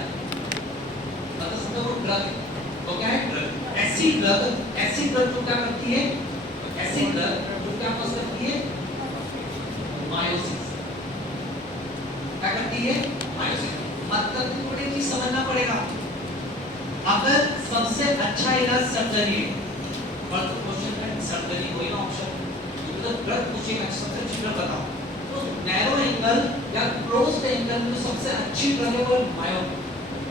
मतलब समझो वो ड्रग है, तो क्या है? ड्रग। एसिड ड्रग जो क्या करती है? एसिड ड्रग जो क्या कॉज करती है? मायोसिस। क्या करती है? मायोसिस। मतलब थोड़ी चीज समझना पड़ेगा। अगर सबसे अच्छा इलाज सर्जरी है, और तो क्वेश्चन में सर्जरी कोई ना ऑप्शन, तो ड्रग पूछेगा सबसे अच्छी ड्रग बताओ, तो नैरो एंगल या क्लोज्ड एंगल में सबसे अच्छी ड्रग है वो मायो।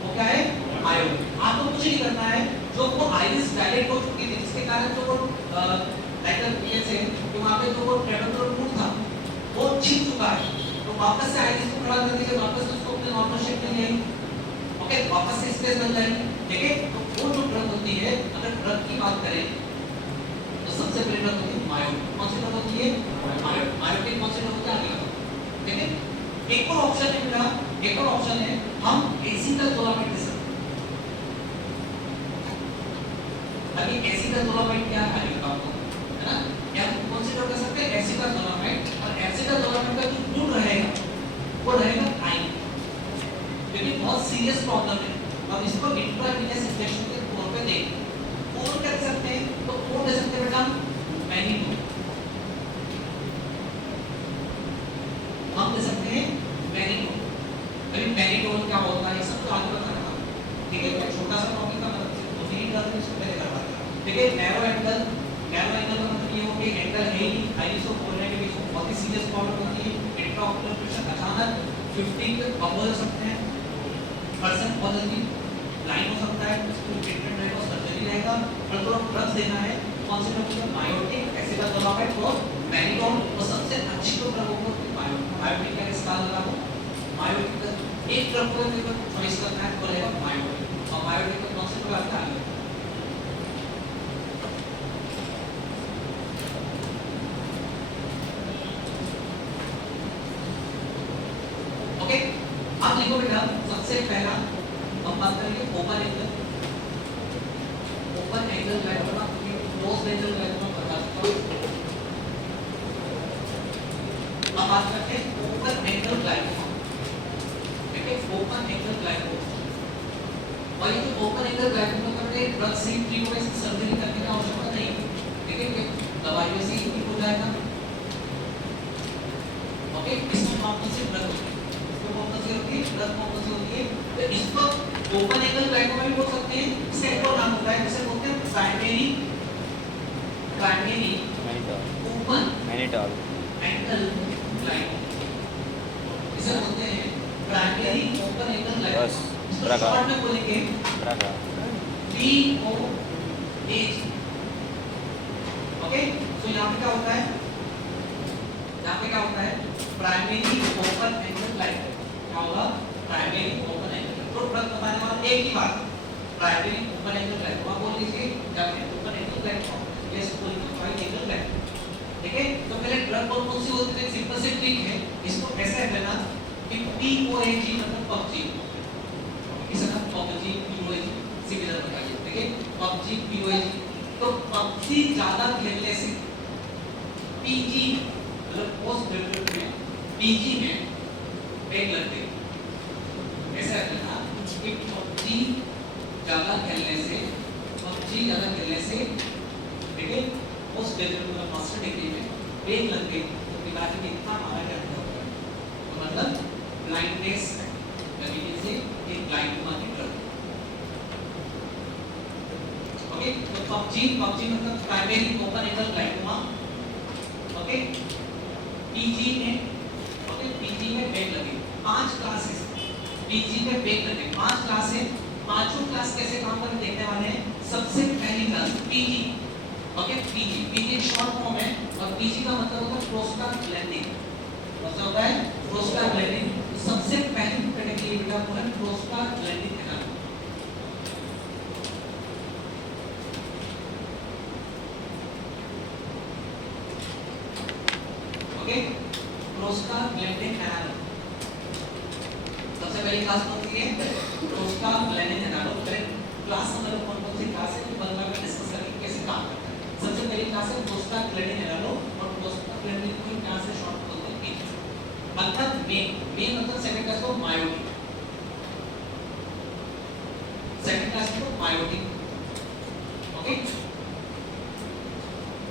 वो क्या है? मायो। आपको कुछ नहीं करना है, जो वो आइरिस डायलेट हो चुकी थी जिसके कारण जो वो लाइटर से तो वहां पे जो वो ट्रेबेकुलर रूट था वो छिप चुका है, तो वापस से आइरिस को खड़ा कर दीजिए, वापस उसको अपने नॉर्मल शेप में ले आइए। ओके, वापस से स्पेस बन जाएगी। ठीक है, तो वो जो ड्रग होती है, अगर ड्रग की बात करें तो सबसे पहले ड्रग होती है मायो। कौन सी ड्रग होती है? मायो। मायो की कौन सी ड्रग होती है आगे? ठीक है, एक और ऑप्शन है मेरा, एक और ऑप्शन है हम एसिटाजोलामाइड दे सकते हैं। अभी एसिटाजोलामाइड क्या है आगे आपको, है ना? या कौन सी ड्रग कर सकते हैं? एसिटाजोलामाइड। और एसिटाजोलामाइड का जो गुण रहेगा वो रहेगा टाइम, क्योंकि बहुत सीरियस प्रॉब्लम है। अब इसको इंट्रावेनस इंजेक्शन के तौर पे दें, और क्या कर सकते हैं? तो और दे सकते हैं बेटा मैनिटोल। हम दे सकते हैं मैनिटोल। अभी मैनिटोल क्या होता है सब तो आगे बताना, ठीक है? एक छोटा सा टॉपिक का मतलब तो नहीं करते इसको पहले करवा देता हूं। ठीक है, नैरो एंगल का मतलब ये हो कि एंगल है ही आइरिस और कोर्निया के बीच में बहुत ही सीरियस प्रॉब्लम होती है। इंट्राऑक्यूलर प्रेशर अचानक 50 तक अप हो सकते हैं, पर्सन बहुत जल्दी ब्लाइंड हो सकता है, उसको ट्रीटमेंट रहेगा, सर्जरी रहेगा। और तो ड्रग्स देना है, कौन से ड्रग्स है? मायोटिक, एसिटाजोलामाइड और मैनिटोल। और सबसे अच्छी तो ड्रग होगी मायोटिक का इस्तेमाल लगा हो। मायोटिक का एक ड्रग को अगर चॉइस करना है तो रहेगा मायोटिक। और मायोटिक का कौन से ड्रग आता है? ओके, अब देखो बेटा, सबसे पहला हम बात करेंगे open angle. Open angle glaucoma, close angle glaucoma बता सकता हूं। अब बात करते हैं ओपन एंगल ग्लाइकोमा। ठीक है, ओपन एंगल ग्लाइकोमा। और ये जो ओपन एंगल ग्लाइकोमा करते ड्रग से ट्रीट होगा, इसकी सर्जरी करने की आवश्यकता नहीं। ठीक है, दवाइयों से ही ठीक हो जाएगा। ओके, इसमें कौन सी ड्रग होती है? तो इसको ओपन एंगल ग्लाइकोमा भी बोल सकते हैं। इसका एक और नाम होता है जिसे बोलते हैं primary open mannitol angle glaucoma. इसे बोलते हैं प्राइमरी ओपन एंगल ग्लाइकोमा। इसको शॉर्ट में बोलेंगे POAG। ओके, तो यहाँ पे क्या होता है? यहाँ पे क्या होता है? Primary open angle glaucoma. क्या होगा? Primary open angle. तो ड्रग बताने वाला एक ही बात, प्राइमरी ओपन एंगल ग्लाइकोमा बोल लीजिए या फिर ओपन एंगल ग्लाइकोमा, ये स्कूल में फाइल एंगल ग्लाइकोमा। ठीक है, तो पहले ड्रग कौन सी होती है? सिंपल से ट्रिक है, इसको ऐसे कहना कि POAG मतलब PUBG। इसका नाम PUBG POAG सिमिलर बताइए। ठीक है, PUBG POAG। तो PUBG ज्यादा खेलने से PG मतलब पोस्ट ग्रेजुएट में PG में पेन लगते हैं। ऐसा कहना कि PUBG ज्यादा खेलने से, पबजी ज्यादा खेलने से, ठीक है, पोस्ट ग्रेजुएट मास्टर डिग्री में ब्रेक लग गई तो दिमाग में इतना मारा क्या होगा, तो मतलब ब्लाइंडनेस तरीके से एक ब्लाइंड मार्केट कर। ओके, तो पबजी मतलब primary open angle glaucoma. Okay, PG में, ओके, पीजी में ब्रेक लगे 5 क्लासेस, पीजी में ब्रेक लगे 5 क्लास है। पांचों क्लास कैसे काम करते देखने वाले हैं। सबसे पहली क्लास पीजी, ओके, पीजी एक शॉर्ट फॉर्म है और पीजी का मतलब होता है प्रोस्टाग्लैंडिन, मतलब होता है प्रोस्टाग्लैंडिन। तो सबसे पहली कैटेगरी बेटा वो है prostaglandin analogue. Okay, prostaglandin analogue सबसे पहली क्लास कौन सी है, प्रोस्टाग्लैंडिन एनालॉग। क्लास नंबर कौन सी क्लास है जो बाद में डिस्कस करेंगे कैसे काम करता है। सबसे पहली क्लास है प्रोस्टाग्लैंडिन एनालॉग और प्रोस्टाग्लैंडिन को क्या से शॉर्ट बोलते हैं पीजी, मतलब मेन मतलब सेकंड क्लास को मायोटिक, सेकंड क्लास को मायोटिक। ओके,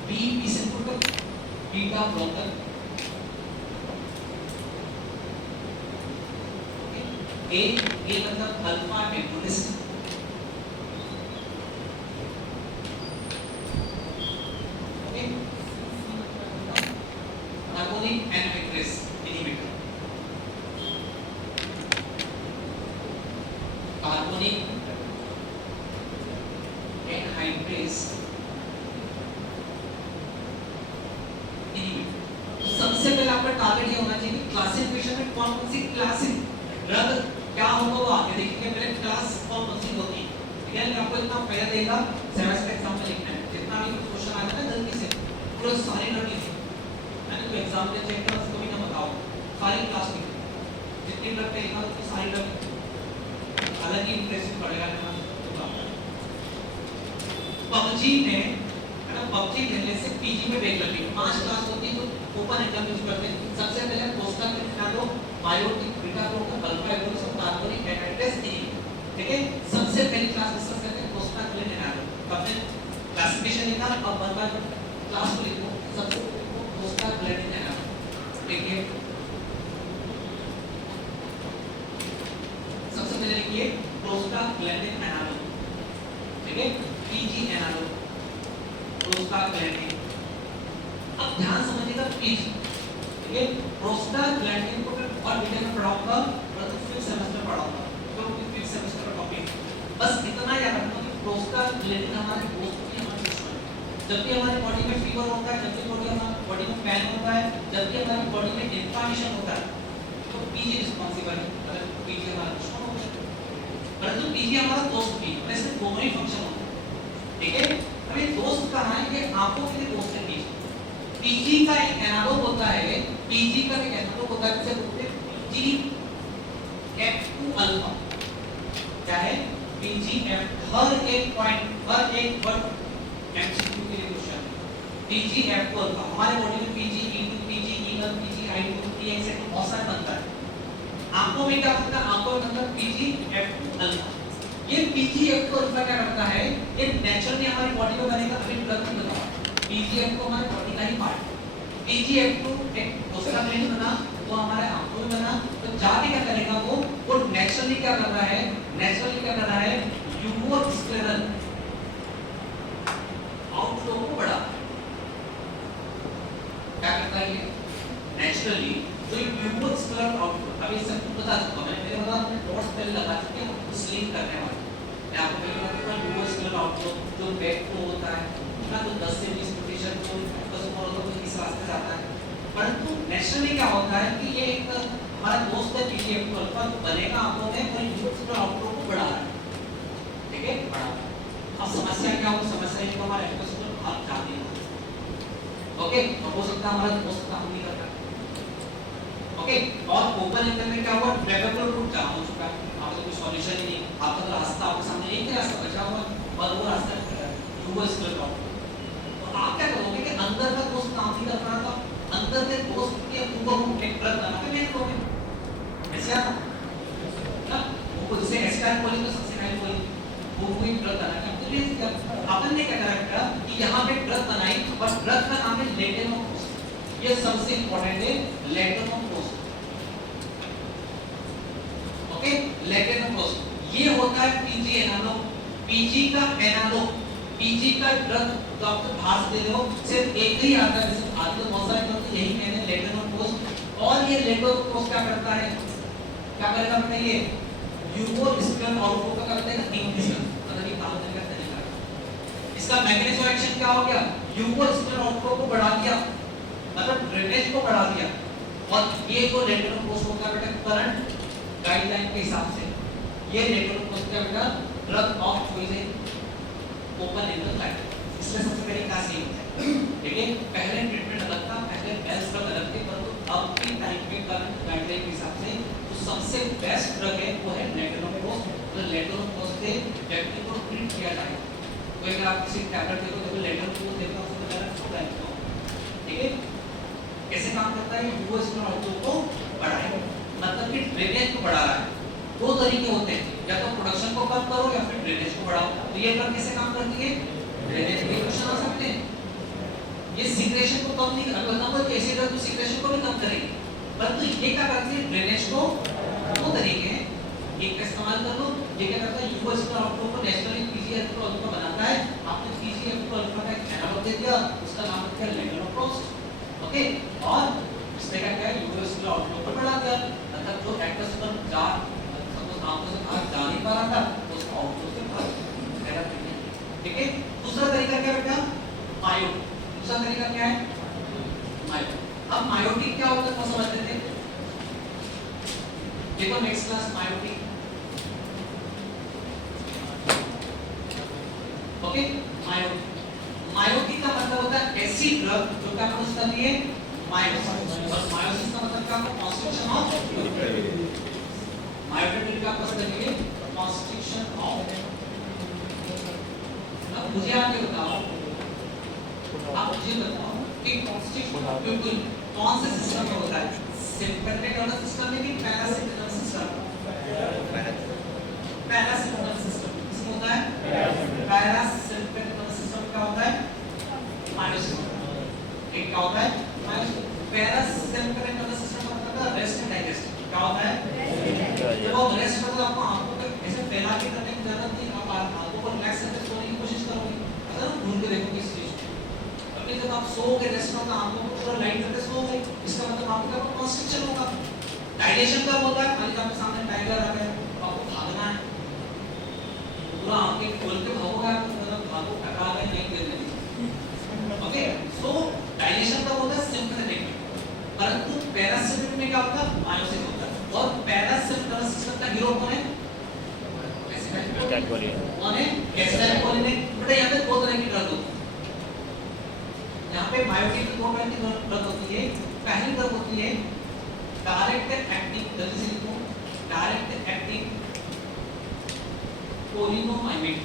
बी से पुट बीटा ब्लॉकर, ए मतलब alpha agonist, okay, carbonic anhydrase inhibitor, carbonic anhydrase inhibitor. सबसे पहले आपका टारगेट ये होना चाहिए क्लासिफिकेशन में कौन कौन सी क्लासिक ड्रग क्या होगा वो आगे देखेंगे। पहले क्लास कौन कौन सी होती है, ठीक है। मैं आपको इतना पहले देगा सेमेस्टर एग्जाम में लिखना है, जितना भी क्वेश्चन आता है जल्दी से पूरा सारी ड्रग लिखो। मैंने तो एग्जाम में चेक किया उसको भी ना बताओ, सारी क्लास लिखो, जितनी ड्रग पे लिखा उसकी सारी ड्रग, अलग ही इंटरेस्ट पड़ेगा ना। पबजी में है ना, पबजी खेलने से पीजी में ब्रेक लगी 5 क्लास होती है तो ओपन एग्जाम यूज करते हैं। सबसे पहले prostaglandin miotic beta blocker alpha agonist carbonic anhydrase inhibitor, ठीक है। सबसे पहली क्लास डिस्कस करते हैं प्रोस्टाग्लैंडिन एनालॉग। आपने क्लासिफिकेशन लिखा, अब बार बार क्लास को लिखो। सबसे पहले प्रोस्टाग्लैंडिन एनालॉग, देखिए सबसे पहले लिखिए प्रोस्टाग्लैंडिन एनालॉग, ठीक है, पीजी एनालॉग प्रोस्टाग्लैंडिन। अब ध्यान समझिएगा पीजी, ठीक है। प्रोस्टाग्लैंडिन को और डिटेल में पढ़ाऊंगा और तो 5th सेमेस्टर पढ़ाऊंगा, तो 5th सेमेस्टर का टॉपिक बस इतना याद रखना कि प्रोस्टाग्लैंडिन हमारे दोस्त की हमारे दुश्मन है। जब भी हमारी बॉडी में फीवर होता है, जब भी हमारी बॉडी में पेन होता है, जब भी हमारी बॉडी में इन्फ्लेमेशन होता है, तो पीजी रिस्पांसिबल है। अगर पीजी हमारा दुश्मन होता है, परंतु पीजी हमारा दोस्त भी, वैसे दोनों ही फंक्शन होते हैं, ठीक है। अब ये दोस्त कहाँ है, ये आंखों के लिए दोस्त है पीजी। पीजी का एक एनालॉग होता है, पीजी का एक एनालॉग होता है जिसे बोलते हैं PGF2 अल्फा। क्या है PGF? हर एक पॉइंट, हर एक वर्ड एमसीक्यू के लिए क्वेश्चन है। PGF2 अल्फा हमारे बॉडी में PGE2 PGE1 PGI2 PXA2 बहुत सारे बनता है। आंखों में क्या बनता है, आंखों में बनता है PGF2 अल्फा। ये PGF2 अल्फा क्या करता है, ये नेचुरली हमारी बॉडी में बनेगा, अभी ड्रग में बताओ। PGF2 हमारे बॉडी का ही पार्ट है। PGF2 एक प्रोस्टाग्लैंडिन बना, वो हमारे आंखों में बना, तो जाके क्या करेगा वो नेचुरली क्या कर रहा है, नेचुरली क्या कर रहा है, यूवोस्क्लेरल आउटफ्लो को बढ़ा। क्या करता है ये नेचुरली, तो यूवोस्क्लेरल आउटफ्लो, अभी सबको बता चुका मैं, मेरे बता मैंने डॉट्स पहले लगा चुके हैं, उस लिंक करने वाले मैं आपको पहले बता चुका हूं। यूवोस्क्लेरल आउटफ्लो जो बैक को होता है ना, तो 10 से 20% तो बस तो इस रास्ते से आता है। परंतु नेचुरली क्या होता है कि ये एक हमारा दोस्त है PGF2 अल्फा जो बनेगा आंखों में और यूवोस्क्लेरल आउटफ्लो को बढ़ा रहा है, ठीक है, बढ़ा रहा है। अब समस्या क्या हो, समस्या ये हमारा एपिसोड आप जानते हैं, ओके। तो हो सकता है हमारा दोस्त काम नहीं करता, ओके। और ओपन एंगल में क्या हुआ, प्रेफरेबल रूट जाम हो चुका है, आपका कोई सॉल्यूशन ही नहीं, आपका रास्ता आपके सामने एक ही रास्ता बचा हुआ और वो रास्ता यूवोस्क्लेरल आउटफ्लो। तो आप क्या करोगे कि अंदर का दोस्त काम नहीं कर रहा था, अंदर के दोस्त के ऊपर एक ट्रक बना के भेज दोगे, ऐसे आता ना, वो जैसे एसिटाइल कोलिन तो सबसे पहले कोई वो कोई ड्रग बना के आपको भेज दिया। अपन ने क्या करा कि यहाँ पे ड्रग बनाई और ड्रग का नाम है लेटेनोप्रोस्ट। ये सबसे इंपॉर्टेंट है लेटेनोप्रोस्ट। ओके, लेटेनोप्रोस्ट ये होता है पीजी एनालॉग। पीजी का एनालॉग, पीजी का ड्रग तो आप तो बाहर से दे रहे हो, सिर्फ एक ही आता है, जैसे आज तो बहुत सारे तो यही मैंने लेटेनोप्रोस्ट। और ये लेटेनोप्रोस्ट क्या करता है, क्या करेगा बताइए, यूरोस्पिन आउटपुट का करते हैं इंक्रीज, मतलब ये काम करने का तरीका। इसका मैकेनिज्म ऑफ एक्शन क्या हो गया, यूरोस्पिन आउटपुट को बढ़ा दिया, मतलब ड्रेनेज को बढ़ा दिया। और ये जो लेटेनोप्रोस्ट होता है बेटा करंट गाइडलाइन के हिसाब से ये लेटेनोप्रोस्ट का बेटा ड्रग ऑफ चॉइस है ओपन एंगल लाइट। इसमें सबसे पहले क्या सीन है, देखिए पहले ट्रीटमेंट अलग था, पहले बेस्ट ड्रग अलग थे, परंतु अब के टाइम पे करंट गाइडलाइन के हिसाब से तो सबसे बेस्ट ड्रग है वो है लेटेनोप्रोस्ट। तो लेटेनोप्रोस्ट से व्यक्ति को ट्रीट किया जाए। तो अगर आप किसी टैबलेट देखो, देखो लेटेनोप्रोस्ट देखो आपको पता है छोटा है, ठीक है, कैसे काम करता है, वो इसमें आउटपुट को बढ़ाएगा, मतलब कि ड्रेनेज को बढ़ा रहा है। दो तरीके होते हैं, या तो प्रोडक्शन को कम करो या फिर ड्रेनेज को बढ़ाओ। तो ये ड्रग कैसे काम करती है, ड्रेनेज के क्वेश्चन आ सकते हैं। ये सीक्रेशन को कम नहीं, अगर नंबर तो ऐसे ड्रग तो सीक्रेशन को भी कम करेगी, परंतु ये क्या करती है, ड्रेनेज को। दो तरीके हैं, एक का इस्तेमाल कर लो, ये क्या करता है, यूएसपी आउटपुट को नेचुरली पीजीएफ को अल्फा बनाता है। आपने पीजीएफ को अल्फा का एक एनालॉग दे दिया, उसका नाम रखा है लेटेनोप्रोस्ट। ओके, और इसने क्या किया, यूएसपी आउटपुट को बढ़ा दिया, मतलब जो एक्टर्स पर जा आंखों से बाहर जा नहीं पा रहा था उसको आउटपुट से बाहर पहला तरीका, ठीक है। दूसरा तरीका क्या बेटा, मायोटिक। दूसरा तरीका क्या है, मायोटिक। अब मायोटिक क्या होता है वो समझ लेते हैं। देखो next class miotic, okay. Miotic का मतलब होता है ऐसी ड्रग जो क्या प्रोड्यूस कर रही है मायोसिस, और मायोसिस का मतलब क्या होता है, कॉन्स्ट्रिक्शन ऑफ मायोटिक का मतलब है कॉन्स्ट्रिक्शन ऑफ। अब मुझे आगे बताओ, आप मुझे बताओ कि कॉन्स्ट्रिक्शन ऑफ प्यूपिल कौन से सिस्टम में होता है, सिंपैथेटिक नर्वस सिस्टम में कि parasympathetic nervous system, parasympathetic system इसमें होता है, पैरासिम्पैथेटिक नर्वस सिस्टम क्या होता है, मायोसिस। एक क्या होता है, मायोसिस। पैरासिम्पैथेटिक नर्वस सिस्टम का मतलब है रेस्ट एंड डाइजेस्ट। क्या होता है, जब आप रेस्ट मतलब आपको आंखों को ऐसे फैला के करने की जरूरत नहीं, आप आंखों को रिलैक्स करके सोने की कोशिश करोगे, अगर आप घूम के देखोगे इस चीज को, अभी जब आप सोओगे रेस्ट में तो आंखों को पूरा लाइट करके सोओगे, इसका मतलब आपका कॉन्स्ट्रिक्शन होगा। डायलेशन कब होता है, खाली आपके सामने टाइगर आ गया, आपको भागना है, पूरा आंखें खोल के भागोगे, आप मतलब भागो, टकरा गए, नहीं गिरने दीजिए। ओके, सो डायलेशन कब होता है, सिंपैथेटिक में, परंतु पैरासिम्पैथेटिक में क्या होता है, मायोसिस होता है। और पैरासिम्पैथेटिक नर्वस सिस्टम का हीरो कौन है, एसिटाइलकोलिन। कौन है, एसिटाइलकोलिन है। बेटा यहाँ पे दो तरह की ड्रग होती है, यहाँ पे मायोटिक की दो तरह की ड्रग होती है। पहली ड्रग होती है डायरेक्ट एक्टिंग, जल्दी से लिखो, डायरेक्ट एक्टिंग कोलिनोमाइमेटिक।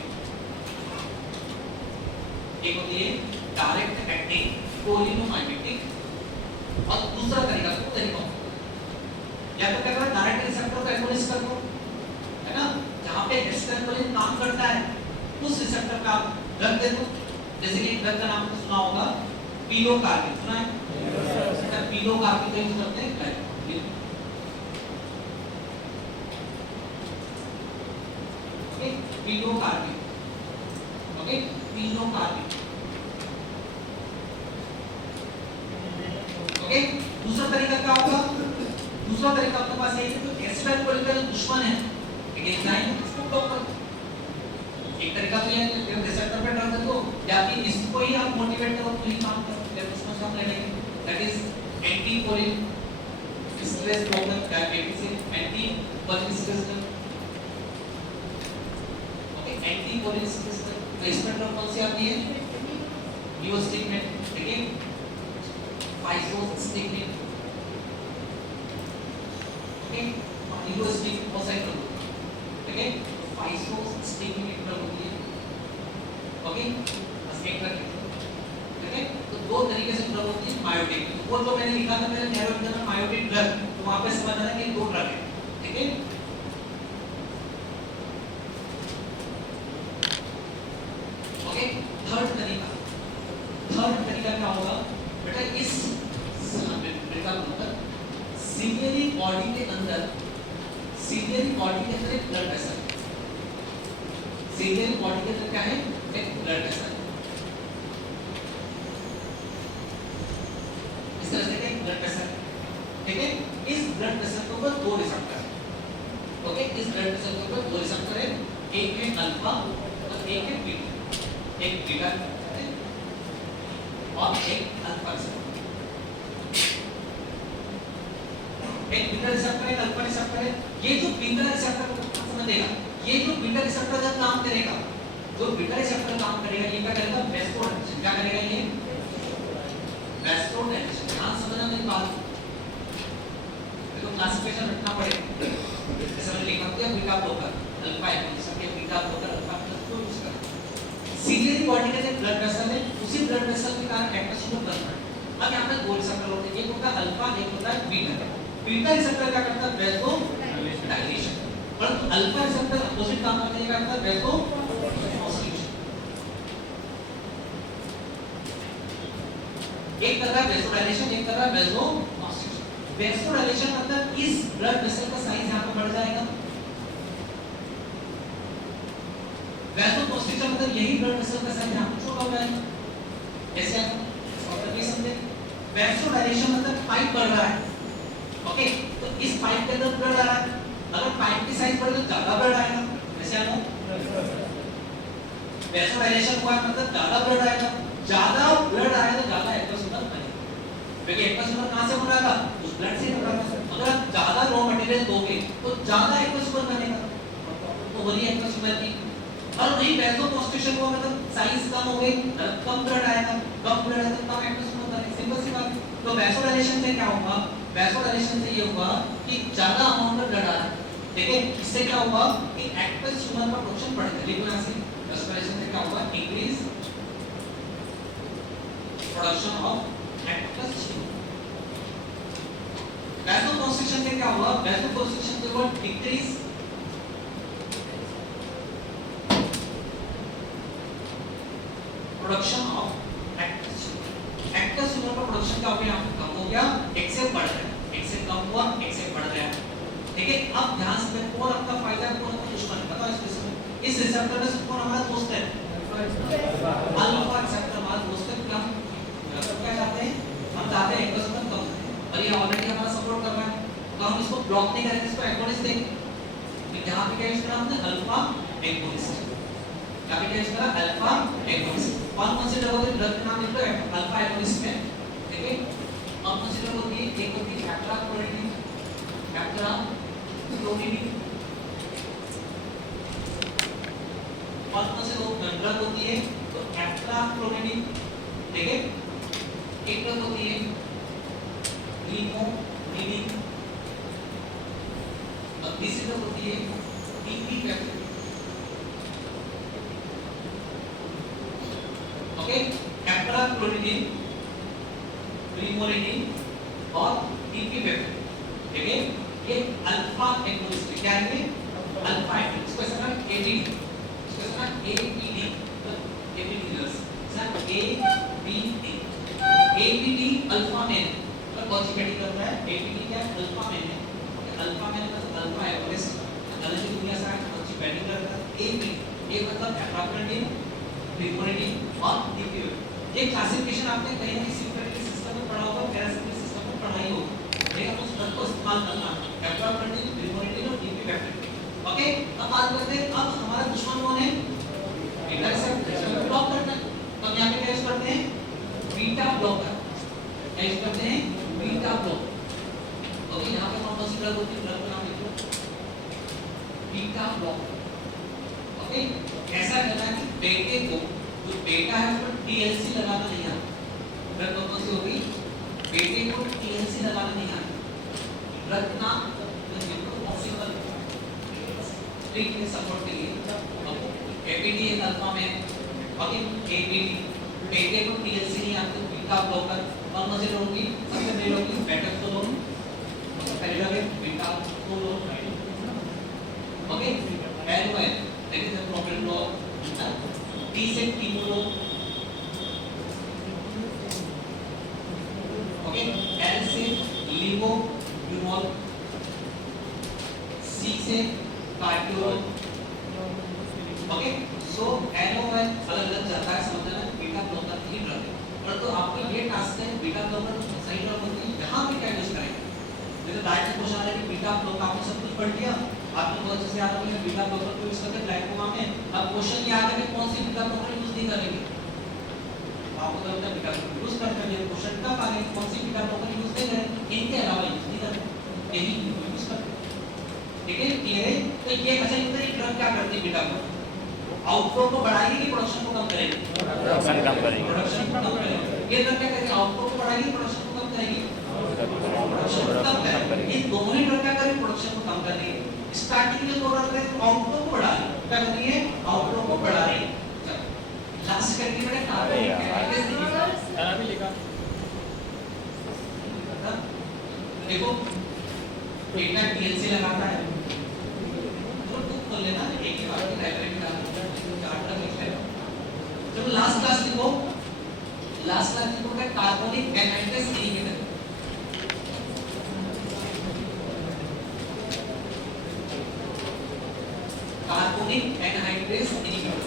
एक होती है डायरेक्ट एक्टिंग कोलिनोमाइमेटिक, और दूसरा तरीका दो तरीका, या तो क्या करना, डायरेक्ट रिसेप्टर को एगोनिस्ट कर दो, है ना, जहां पे एसिटाइलकोलिन काम करता है उस रिसेप्टर का ड्रग दे दो। जैसे कि ड्रग का नाम तो सुना होगा, पिलोकार्बिन, सुना है, पिलोकार्बिन का यूज करते हैं, ओके, पिलोकार्बिन, ओके, पिलोकार्बिन, ओके। दूसरा तरीका क्या होगा, दूसरा तरीका आपके पास है कि एसिटाइलकोलिन का जो दुश्मन है एक एंजाइम उसको ब्लॉक कर दो। एक तरीका तो ये है रिसेप्टर पे ड्रग दो, या फिर इसको ही आप मोटिवेट करो तो ही काम करो, जब उसको हम लेंगे, that is anticholinesterase problem, diabetes से anticholinesterase, okay, anticholinesterase. तो इसमें ड्रग कौन सी आती है, न्यूरोस्टिमुलेंट, ठीक है, फाइब्रोस्टिमुलेंट, ओके, न्यूरोस्टिमुलेंट बहुत सारी ड्रग, ठीक है, फाइब्रोस्टिमुलेंट ड्रग होती है, ओके, बस एक ड्रग, ठीक है। तो दो तरीके से ड्रग होती है मायोटिक। वो जो मैंने लिखा था मेरे नैरो में मायोटिक ड्रग, तो वहां पे समझना है कि दो ड्रग है, ठीक है। सीलियरी बॉडी के अंदर एक ब्लड वेसल, सीलियरी बॉडी के अंदर क्या है, एक ब्लड वेसल, इस तरह से एक ब्लड वेसल, ठीक है। इस ब्लड वेसल के ऊपर दो रिसेप्टर, ओके, इस ब्लड वेसल के ऊपर दो रिसेप्टर है, एक है अल्फा और एक है बीटा, एक बीटा और एक अल्फा रिसेप्टर, एक बीटा रिसेप्टर है, अल्फा रिसेप्टर है। ये जो बीटा रिसेप्टर समझेगा, ये जो बीटा रिसेप्टर जब काम करेगा, जो बीटा रिसेप्टर काम करेगा, ये क्या करेगा, वेस्कोडाइलेशन, क्या करेगा, ये वेस्कोडाइलेशन। ध्यान समझना मेरी बात, देखो क्लासिफिकेशन रखना पड़ेगा, जैसे मैंने लिखा था बीटा ब्लॉकर, अल्फा एगोनिस्ट के बीटा ब्लॉकर, अल्फा प्लस को यूज करते हैं। सीलियरी बॉडी के अंदर ब्लड वेसल है, उसी ब्लड वेसल के कारण एक्टिवेशन बन रहा है। अब यहाँ पे दो रिसेप्टर होते हैं, एक होता है अल्फा, एक होता है बीटा। बीटा रिसेप्टर क्या करता है, वेस्कोडाइलेशन, परंतु अल्फा रिसेप्टर अपोजिट काम करने का करता है, वेस्कोकॉन्स्ट्रिक्शन। एक कर रहा है वेस्कोडाइलेशन, एक कर रहा है वेस्कोकॉन्स्ट्रिक्शन। वेस्कोडाइलेशन मतलब इस ब्लड वेसल का साइज यहाँ पे बढ़ जाएगा, वेस्कोकॉन्स्ट्रिक्शन मतलब यही ब्लड वेसल का साइज यहाँ पे छोटा हो जाएगा, ऐसे आप ये समझे। वेस्कोडाइलेशन मतलब पाइप बढ़ रहा है, ओके, तो इस पाइप के अंदर ब्लड आ रहा है, अगर पाइप की साइज बढ़े तो ज्यादा ब्लड आएगा, जैसे हम वेस्कोडाइलेशन हुआ मतलब ज्यादा ब्लड आएगा, ज्यादा ब्लड आएगा तो ज्यादा एक्वासोलर बनेगा, क्योंकि एक्वासोलर कहां से बन रहा था, उस ब्लड से बन रहा था। अगर आप ज्यादा रॉ मटेरियल दोगे तो ज्यादा एक्वासोलर बनेगा, तो वही एक्वासोलर की। और वही वेस्कोकॉन्स्ट्रिक्शन हुआ मतलब साइज कम हो गई, कम ब्लड आएगा, कम ब्लड आएगा तो कम एक्वासोलर बनेगा, सिंपल सी बात। तो वेस्कोडाइलेशन से क्या होगा, वेस्कोडाइलेशन से ये होगा कि ज्यादा अमाउंट में ब्लड आ रहा है, ठीक है। इससे क्या होगा कि एक्वस ह्यूमन का प्रोडक्शन बढ़ेगा, देखो यहाँ से वेस्कोडाइलेशन से क्या होगा, increase production of aqueous humour. Vasoconstriction से क्या होगा, वेस्कोकॉन्स्ट्रिक्शन से होगा decrease production of aqueous humour. Aqueous humour का प्रोडक्शन क्या हो गया, यहाँ पे कम हो गया, एक्सेल बढ़ गया, एक्सेल कम हुआ, एक्सेल बढ़ गया, ठीक है। अब ध्यान से कौन आपका फायदा है, कौन आपका दुश्मन है, बताओ इसमें। इस रिसेप्टर में से कौन हमारा दोस्त है, अल्फा रिसेप्टर हमारा दोस्त है। क्या क्या चाहते हैं, हम चाहते हैं एक्वस ह्यूमन कम करें, और ये ऑलरेडी हमारा सपोर्ट कर रहा है, तो हम इसको ब्लॉक नहीं करेंगे, इसको एगोनिस्ट देंगे। तो यहाँ पे क्या यूज करा हमने, अल्फा एगोनिस्ट, यहाँ पे क्या यूज करा, अल्फा एगोनिस्ट। कौन कौन से ड्रग होते हैं, ड्रग का नाम लिख लो अल्फा एगोनिस्ट में, ठीक है। कौन कौन सी ड्रग होती है, एक होती है कैप्टाक्लोनिडीन, कैप्टाक्लोनिडीन, कौन कौन से ड्रग होती है, तो कैप्टाक्लोनिडीन, ठीक है। एक ड्रग होती है लीमोनिडीन, और तीसरी ड्रग होती है टीपीपेप्टाइड, ओके। कैप्टाक्लोनिडीन, लीमोनिडीन और टीपीपेप्टाइड, ठीक है। ये अल्फा एगोनिस्ट क्या है, ये अल्फा एगोनिस्ट, इसको ऐसा नाम एबीडी, इसको ऐसा नाम एबीडी, तो ABD nurse sir ABD, ABD alpha main, तो कौन सी कैटेगरी करता है, एबीडी क्या है, अल्फा मेन है, अल्फा मेन मतलब अल्फा एगोनिस्ट, अलग की दुनिया से कौन सी कैटेगरी करता है, एबीडी, ये मतलब कैप्टाक्लोनिडीन, लीमोनिडीन और टीपीपेप्टाइड। ये क्लासिफिकेशन आपने कहीं ना कहीं सिम्पैथेटिक सिस्टम में पढ़ा होगा, पैरासिम्पैथेटिक सिस्टम में पढ़ाई होगी, लेकिन उस शब्द को इस्तेमाल करना, कैप्टाक्लोनिडीन, लीमोनिडीन और टीपीपेप्टाइड, ओके। अब बात करते हैं, अब हमारा दुश्मन कौन है, बीटा रिसेप्टर ब्लॉक करना है, तो हम यहाँ पे क्या यूज करते हैं, बीटा ब्लॉकर, क्या यूज करते हैं, बीटा ब्लॉक, ओके। यहाँ पे कौन कौन सी ड्रग होती है, ड्रग का नाम लिखो, बीटा ब्लॉकर, ओके। ऐसा करना है कि बेटे को, जो बेटा है उसको टीएलसी लगाना नहीं आता, ड्रग कौन सी होगी, बेटे को टीएलसी लगाना नहीं आता, ड्रग नाम ऑक्सीकल ट्रीटमेंट सपोर्ट के लिए, एपीडी एक अल्फा में, ओके। एपीडी बेटे को टीएलसी नहीं आती, बीटा ब्लॉकर, कौन कौन से लोगी, सबसे पहले लोगी बेटा तो लोग, पहले लगे बीटा तो लोग, ओके। एन है लेकिन जब प्रॉब्लम लो टी से टीमोलो, ओके। एल से लिवोब्यूनॉल, सी C से कार्डियोल, ओके। सो NOL अलग अलग जाता है, समझना बीटा ब्लॉकर नहीं ड्रग है, परंतु आपको ये टास्क है बीटा ब्लॉकर सही ड्रग होती है यहाँ पे क्या यूज करेंगे। जैसे डायरेक्ट क्वेश्चन आ रहा है कि बीटा ब्लॉकर आपने सब कुछ पढ़ लिया, आपने बहुत अच्छे से याद रखा है बीटा ब्लॉकर को यूज करके ग्लाइकोमा में, अब क्वेश्चन ये आ गया कि कौन सी बीटा ब्लॉकर यूज नहीं करेंगे। आपको तो बीटा ब्लॉकर यूज करते हैं, क्वेश्चन कब आ गया कौन सी बीटा ब्लॉकर यूज नहीं करें, इनके अलावा यूज नहीं करें, यही यूज करते हैं। ठीक है, क्लियर है। तो ये अच्छा ये ड्रग क्या करती है बीटा ब्लॉकर, आउटफ्लो को बढ़ाएगी कि प्रोडक्शन को कम करेगी, प्रोडक्शन कम करेगी, प्रोडक्शन को कम करेगी। ये ड्रग क्या करेगी, आउटफ्लो को बढ़ाएगी प्रोडक्शन को कम करेगी, प्रोडक्शन को कम करेगी। ये दोनों ही ड्रग क्या करेंगे, प्रोडक्शन को कम कर रही है। स्टार्टिंग में दो ड्रग है तो आउटफ्लो को बढ़ा रही है, क्या कर रही है, आउटफ्लो को बढ़ा रही है। लास्ट करके मैंने कार्बन भी लिखा, देखो बेटा TLC लगाता है तो तुम खोल लेना एक ही बार लाइब्रेरी में डाल चार्ट तक लिख लेना। जब लास्ट क्लास लिखो क्या carbonic anhydrase inhibitor, carbonic anhydrase inhibitor.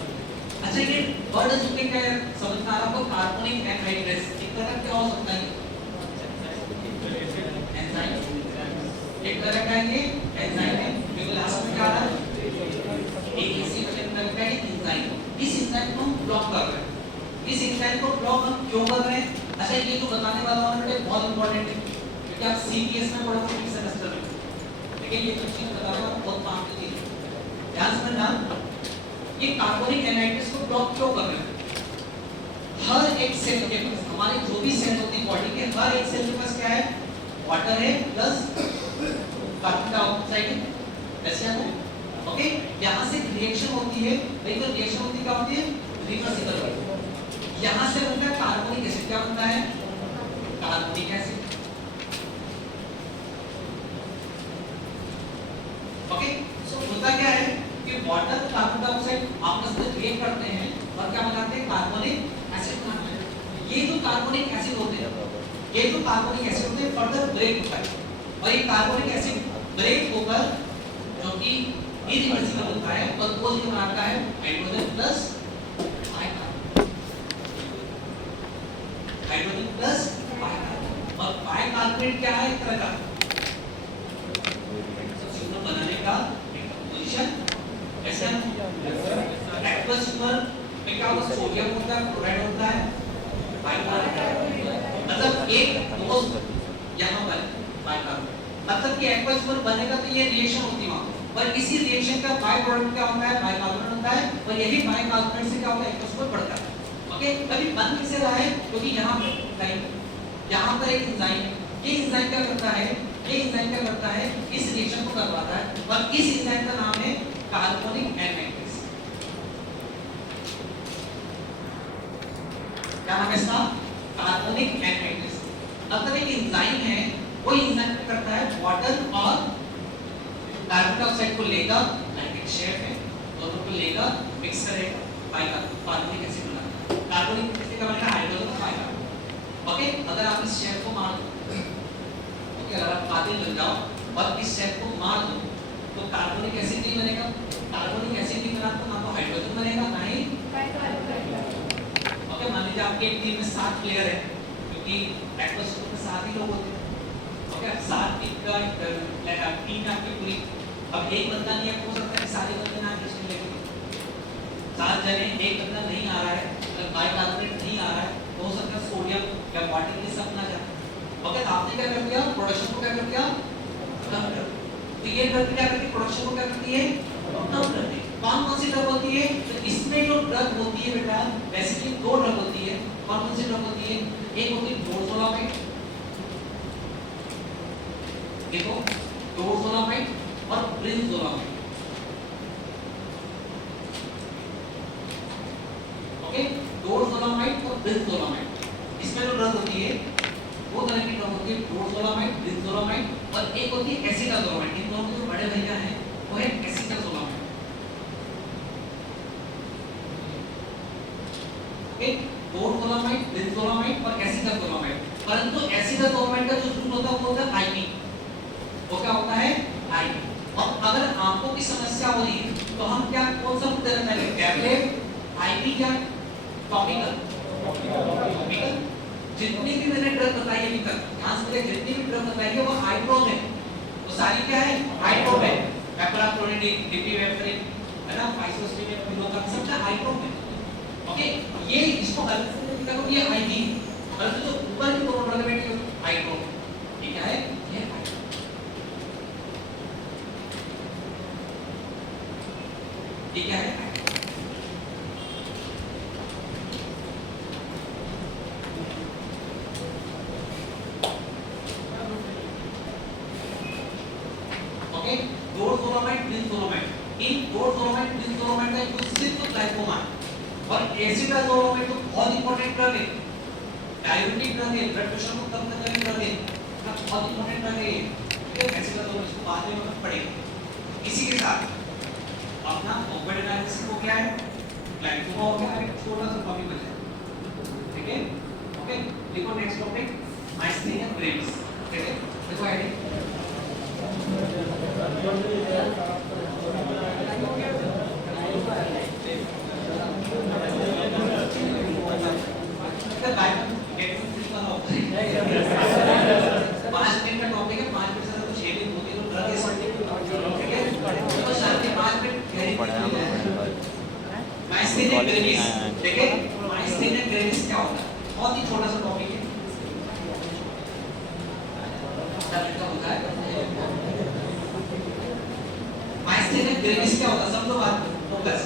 अच्छा ये वर्ड सुन के क्या समझ में आ रहा है आपको, कार्बोनिक एनाहाइड्रेस एक तरह क्या हो सकता है, एंजाइम, एक तरह का ये एंजाइम है, जो लास्ट में क्या आ रहा है AEC तरह का एंजाइम। इस एंजाइम को हम ब्लॉक कर रहे हैं, इस एंजाइम को ब्लॉक हम क्यों कर रहे हैं। अच्छा ये जो बताने वाला हूं बेटे बहुत इंपॉर्टेंट है, क्योंकि आप CPS में पढ़ोगे फिफ्थ सेमेस्टर में, लेकिन ये जो चीज बताने वाला बहुत काम की चीज है, ध्यान से समझना। ये कार्बोनिक एनाहाइड्रेस को ब्लॉक क्यों कर रहे हैं, हर एक सेल के पास, हमारे जो भी सेल होती है बॉडी के हर एक सेल के पास क्या है, वाटर है प्लस कार्बन डाइऑक्साइड है, ऐसे आता है, ओके। यहां से रिएक्शन होती है, भाई तो रिएक्शन होती क्या होती है, रिवर्सिबल। यहां से बनता है कार्बोनिक एसिड, क्या बनता है, कार्बोनिक एसिड, ओके। सो होता क्या है कि वाटर और कार्बन डाइऑक्साइड आपस में रिएक्ट करते हैं और क्या बनाते हैं, कार्बोनिक एसिड बनाते हैं। ये जो कार्बोनिक एसिड होते हैं, ये जो कार्बोनिक एसिड होते हैं फर्दर ब्रेक होता है, और ये कार्बोनिक एसिड ब्रेक होकर जो कि इरिवर्सिबल होता है और वो जो बनाता है हाइड्रोजन प्लस हाइड्रोजन प्लस और बाइकार्बोनेट क्या है, एक तरह का सिग्नल बनाने का पोजीशन। ऐसे एक्वस सुपर में क्या होता है, सोडियम होता है, क्लोराइड होता है, बाइकार्बोनेट, मतलब एक दो यहाँ पर बाइकार्बोनेट, मतलब कि एक्वस सुपर बनेगा तो ये रिएक्शन होती है वहां पर, इसी रिएक्शन का बाय प्रोडक्ट क्या होता है, बाइकार्बोनेट होता है, और यही बाइकार्बोनेट से क्या होता है, एक्वस सुपर बढ़ता है, ओके। अभी बन किसे रहा है, क्योंकि यहाँ पर एक एंजाइम है, ये एंजाइम क्या करता है, ये एंजाइम क्या करता है, इस रिएक्शन को करवाता है, और इस एंजाइम का नाम है कार्बोनिक एनाहाइड्रेस। क्या नाम है इसका, कार्बोनिक एनाहाइड्रेस। मतलब एक एंजाइम है, वो एंजाइम क्या करता है, वाटर और कार्बन डाइऑक्साइड को लेकर नाइट्रिक शेप है, दोनों को लेकर मिक्स करेगा, कार्बोनिक एसिड बनाएगा। कार्बोनिक एसिड का बनेगा हाइड्रोजन और बाइकार्बोनेट, ओके। अगर आप इस शेप को मार दो, ओके, अगर आप कातिल बन जाओ और इस शेप को मार दो तो कार्बोनिक एसिड नहीं बनेगा, कार्बोनिक एसिड नहीं बना तो ना तो हाइड्रोजन बनेगा ना ही बाइकार्बोनेट, ओके। मान लीजिए आपकी एक टीम में 7 प्लेयर है, क्योंकि एक्वस ग्रुप में 7 ही लोग होते हैं, ओके। 7 टीम का टीम है आपकी पूरी, अब एक बंदा नहीं है, हो सकता है सारे बंदे ना आके इसमें लेके 7 जने, एक बंदा नहीं आ रहा है, अगर बाइकार्बोनेट नहीं आ रहा है तो हो सकता है सोडियम या वाटर ये सब ना जाए, ओके। आपने क्या कर दिया, प्रोडक्शन को क्या कर दिया, कम कर। तो ये ड्रग क्या करती है, प्रोडक्शन को क्या करती है, कम करती है। कौन कौन सी ड्रग होती है, तो इसमें जो ड्रग होती है बेटा बेसिकली 2 ड्रग होती है। कौन कौन सी ड्रग होती है, एक होती है डोर्सोलामाइड, देखो डोर्सोलामाइड और ब्रिंजोलामाइड, ओके। डोर्सोलामाइड और ब्रिंजोलामाइड, इसमें जो ड्रग होती है वो तरह की ड्रग होती है, डोर्सोलामाइड, ब्रिंजोलामाइड, और एक होती है एसिटाजोलामाइड। इन दोनों के जो बड़े भैया हैं वो है एसिटाजोलामाइड, ओके। डोर्सोलामाइड, ब्रिंजोलामाइड और एसिटाजोलामाइड, परंतु एसिटाजोलामाइड का जो रूट होता है वो होता है आईपी, वो क्या होता है आईपी, और अगर आंखों की समस्या हो रही है तो हम क्या कौन सा मुद्दा रखना है, टैबलेट, आईवी, क्या टॉपिकल, टॉपिकल। जितनी भी मैंने ड्रग बताई अभी तक, ध्यान से जितनी भी ड्रग बताई है वो आई ड्रॉप है, वो सारी क्या है, आई ड्रॉप है। पेप्टाक्लोरेटिक, डिपिवेफ्रिन, है ना, आइसोस्टेटिक, पिलोकाम, सब का आई ड्रॉप है। ओके, ये इसको अलग से देखो, ये आईवी और जो ऊपर की दोनों ड्रग है आई ड्रॉप, ये क्या है, ये आई ड्रॉप। ये क्या है, ओके, डोरजोलामाइड, ब्रिंजोलामाइड, इन डोरजोलामाइड, ब्रिंजोलामाइड का यूज सिर्फ ग्लाइकोमा और एसिटाजोलामाइड तो बहुत इंपॉर्टेंट ड्रग है, डायबिटिक ड्रग है, ब्लड प्रेशर को कम करने वाली ड्रग है, बहुत इंपॉर्टेंट ड्रग है, ठीक है। एसिटाजोलामाइड इसको बाद में मतलब पढ़ेंगे। इसी के साथ अपना ऑक्वर्ड एनालिसिस हो गया है, ग्लाइकोमा हो गया है, छोटा सा टॉपिक बचा, ठीक है। ओके, देखो नेक्स्ट टॉपिक माइस्थेनिया ग्रेव्स, ठीक है। देखो हेडिंग बहुत ही छोटा सा टॉपिक है, माइस्थेनिया ग्रेव्स क्या होता है, सब लोग बात फोकस।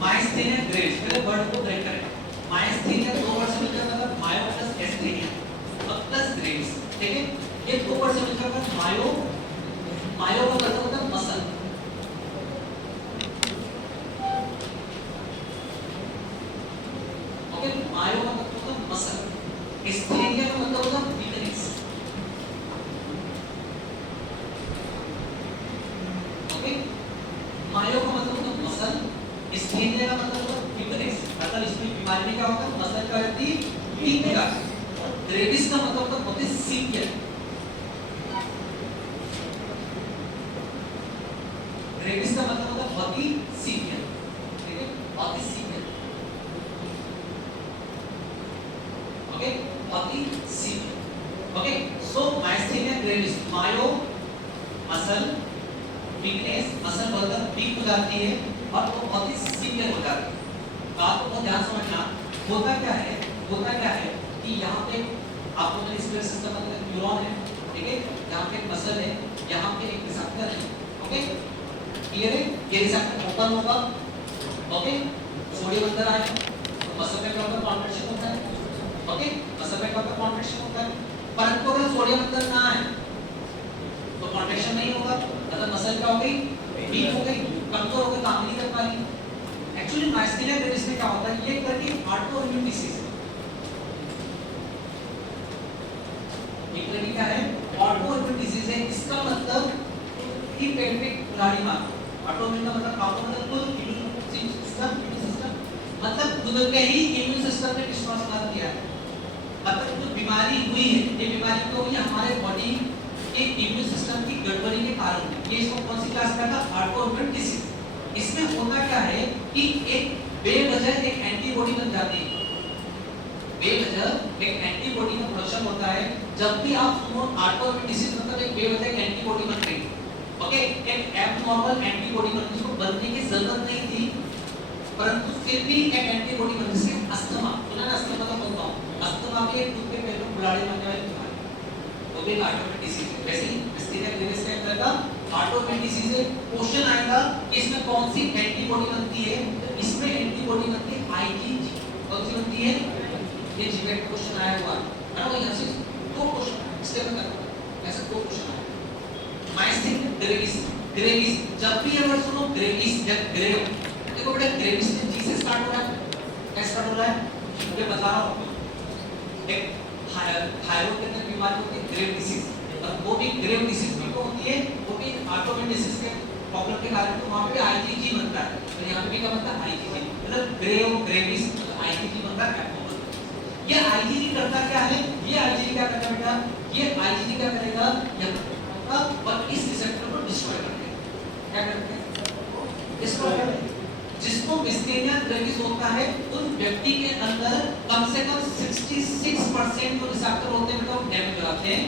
माइस्थेनिया ग्रेव्स, पहले वर्ड को ब्रेक करें। माइस्थेनिया दो वर्ड से मिलकर मतलब मायो प्लस एस्थेनिया प्लस ग्रेव्स, ठीक है। ये दो वर्ड से मिलकर मतलब मायो, मायो का मतलब होता है मसल, ओके। मायो का मतलब होता है मसल, एस्थेनिया का मतलब होता है वीकनेस, ओके। मायो का मतलब होता है मसल, एस्थेनिया का मतलब होता है वीकनेस, मतलब इसमें बीमारी में क्या होता है, मसल का रहती वीक का। ग्रेविस का मतलब होता है बहुत ही सीवियर, ग्रेविस का मतलब होता है बहुत ही सीवियर, ठीक है, बहुत ही सीवियर, ओके, बहुत ही सीवियर, ओके। सो माइस्थेनिया ग्रेविस, मायो मसल वीकनेस, मसल बढ़कर वीक हो जाती है और वो बहुत ही सीवियर हो जाती है। बात को बहुत ध्यान समझना, होता क्या है, होता क्या है कि यहाँ पे आपको मैंने स्क्वेयर सिस्टम मतलब न्यूरॉन है, ठीक है, यहाँ पे एक मसल है, यहाँ पे एक रिसेप्टर है, ओके, क्लियर है। ये रिसेप्टर ओपन होगा, ओके, सोडियम अंदर आएगा तो मसल में क्या होगा, कॉन्ट्रैक्शन होता है, ओके, मसल में क्या होगा, कॉन्ट्रैक्शन होता है। परंतु अगर सोडियम अंदर ना आए तो कॉन्ट्रैक्शन नहीं होगा, मतलब मसल क्या हो गई, वीक हो गई, कमजोर हो गई, काम नहीं कर पा रही। एक्चुअली माइस्थेनिया ग्रेविस में क्या होता है, ये एक तरह की ऑटो इम्यून डिसीज है, एक तरह की क्या है, ऑटो इम्यून डिसीज है। इसका मतलब कि पेल्विक ग्लैंड, ऑटो इम्यून का मतलब ऑटो मतलब खुद, इम्यून सिस्टम मतलब खुद के ही इम्यून सिस्टम ने रिस्पांस कर दिया है, मतलब जो बीमारी हुई है, ये बीमारी क्यों हुई है, हमारे बॉडी के इम्यून सिस्टम की गड़बड़ी के कारण। ये इसको कौन सी क्लास का था, ऑटो इम्यून डिसीज। इसमें होता क्या है कि एक बेवजह एक एंटीबॉडी बन जाती है, बेवजह एक एंटीबॉडी का प्रोडक्शन होता है। जब भी आप सुनो ऑटो इम्यून डिसीज मतलब एक बेवजह एक एंटीबॉडी बन गई, ओके, एक एब्नॉर्मल एंटीबॉडी बन, जिसको बनने की जरूरत नहीं थी, परंतु फिर भी एक एंटीबॉडी बन, जैसे अस्थमा, सुना ना, अस्थमा का बोलता हूँ, अस्थमा भी एक खुद के पेट में बुलाड़े बनने वाली बीमारी, वो भी ऑटो इम्यून डिसीज है। वैसे ही माइस्थेनिया ग्रेविस का एक तरह का ऑटो इम्यून डिसीज है। क्वेश्चन आएगा कि इसमें कौन सी एंटीबॉडी बनती है, इसमें एंटीबॉडी बनती है आईजीजी, कौन सी बनती है, ये जीके क्वेश्चन आया हुआ है ना, वो यहाँ से दो क्वेश्चन इसलिए मैं करता हूँ, ऐसे दो क्वेश्चन आए। माइस्थेनिया ग्रेविस, ग्रेविस जब भी अगर सुनो ग्रेविस या ग्रेव, देखो बेटा ग्रेविस में जी से स्टार्ट हो रहा है, कैसे स्टार्ट हो रहा है, मुझे बता रहा हूँ। एक थायराइड के अंदर बीमारी होती है ग्रेव डिसीज, और वो भी ग्रेव डिसीज भी तो होती है, वो भी ऑटो इम्यून डिसीज के प्रॉब्लम के कारण, तो वहाँ पे आईजीजी बनता है, तो यहाँ पे भी क्या बनता है, आईजीजी, मतलब ग्रेव ग्रेविस आईजीजी बनता है। ये आईजीजी करता क्या है, ये आईजीजी क्या करता है बेटा, ये आईजीजी क्या करेगा, यहाँ और इस रिसेप्टर को डिस्ट्रॉय कर देगा, क्या करते हैं, इसको करते हैं। जिसको मिस्थेनिया ग्रेविस होता है उन व्यक्ति के अंदर कम से कम 66% जो रिसेप्टर होते हैं वो डैमेज हो जाते हैं।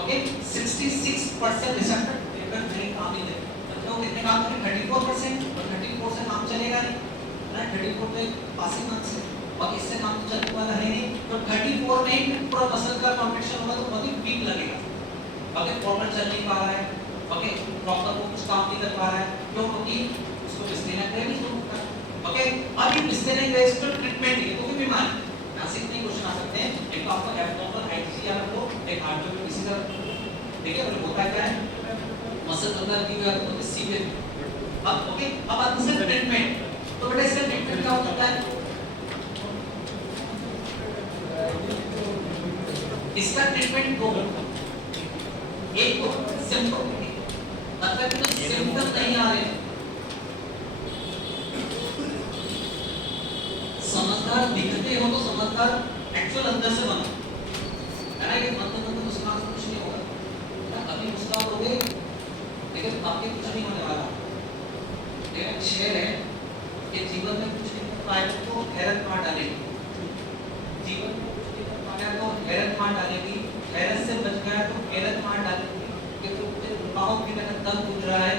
ओके 66% रिसेप्टर नहीं काम नहीं देते, मतलब कितने काम करें 34%, और 34 से काम चलेगा नहीं ना, 34 पे पासिंग मार्क्स है और इससे काम तो चलने वाला है नहीं, तो 34 में पूरा मसल का कॉन्ट्रैक्शन होगा तो बहुत ही वीक लगेगा। ओके प्रॉपर चल नहीं पा रहा है, ओके प्रॉपर वो कुछ काम नहीं कर पा रहा है, क्यों? क्योंकि उसको मिस्थेनिया ग्रेविस होता है। ओके अब ये मिस्थेनिया ग्रेविस का ट्रीटमेंट है तो कोई बीमारी नासिक नहीं क्वेश्चन आ सकते हैं। एक तो आपको एब्डोमिनल हाइड्रोसी याद रखो, एक आर्टरी किसी का देखिए और होता क्या है मसल अंदर की हुआ तो सीधे। अब ओके अब आते हैं ट्रीटमेंट, तो बेटा इसका ट्रीटमेंट क्या होता है? इसका ट्रीटमेंट दो, एक तो सिम्पटोमेटिक, मतलब कि तो सिम्पटम नहीं आ रहे, समझदार दिखते हो तो समझदार एक्चुअल अंदर से बनो, है ना? ये मतलब मुस्कुराने से कुछ नहीं होगा ना, अभी मुस्कुराओगे लेकिन आपके कुछ नहीं होने वाला। एक शेर है कि जीवन में कुछ नहीं कर पाए तो हैरत मार डालेगी, जीवन में कुछ नहीं कर पाया तो हैरत मार डालेगी, हैरत से बच गया तो हैरत मार डालेगी, क्योंकि तेरे रुकावट की तरह दम घुट रहा है।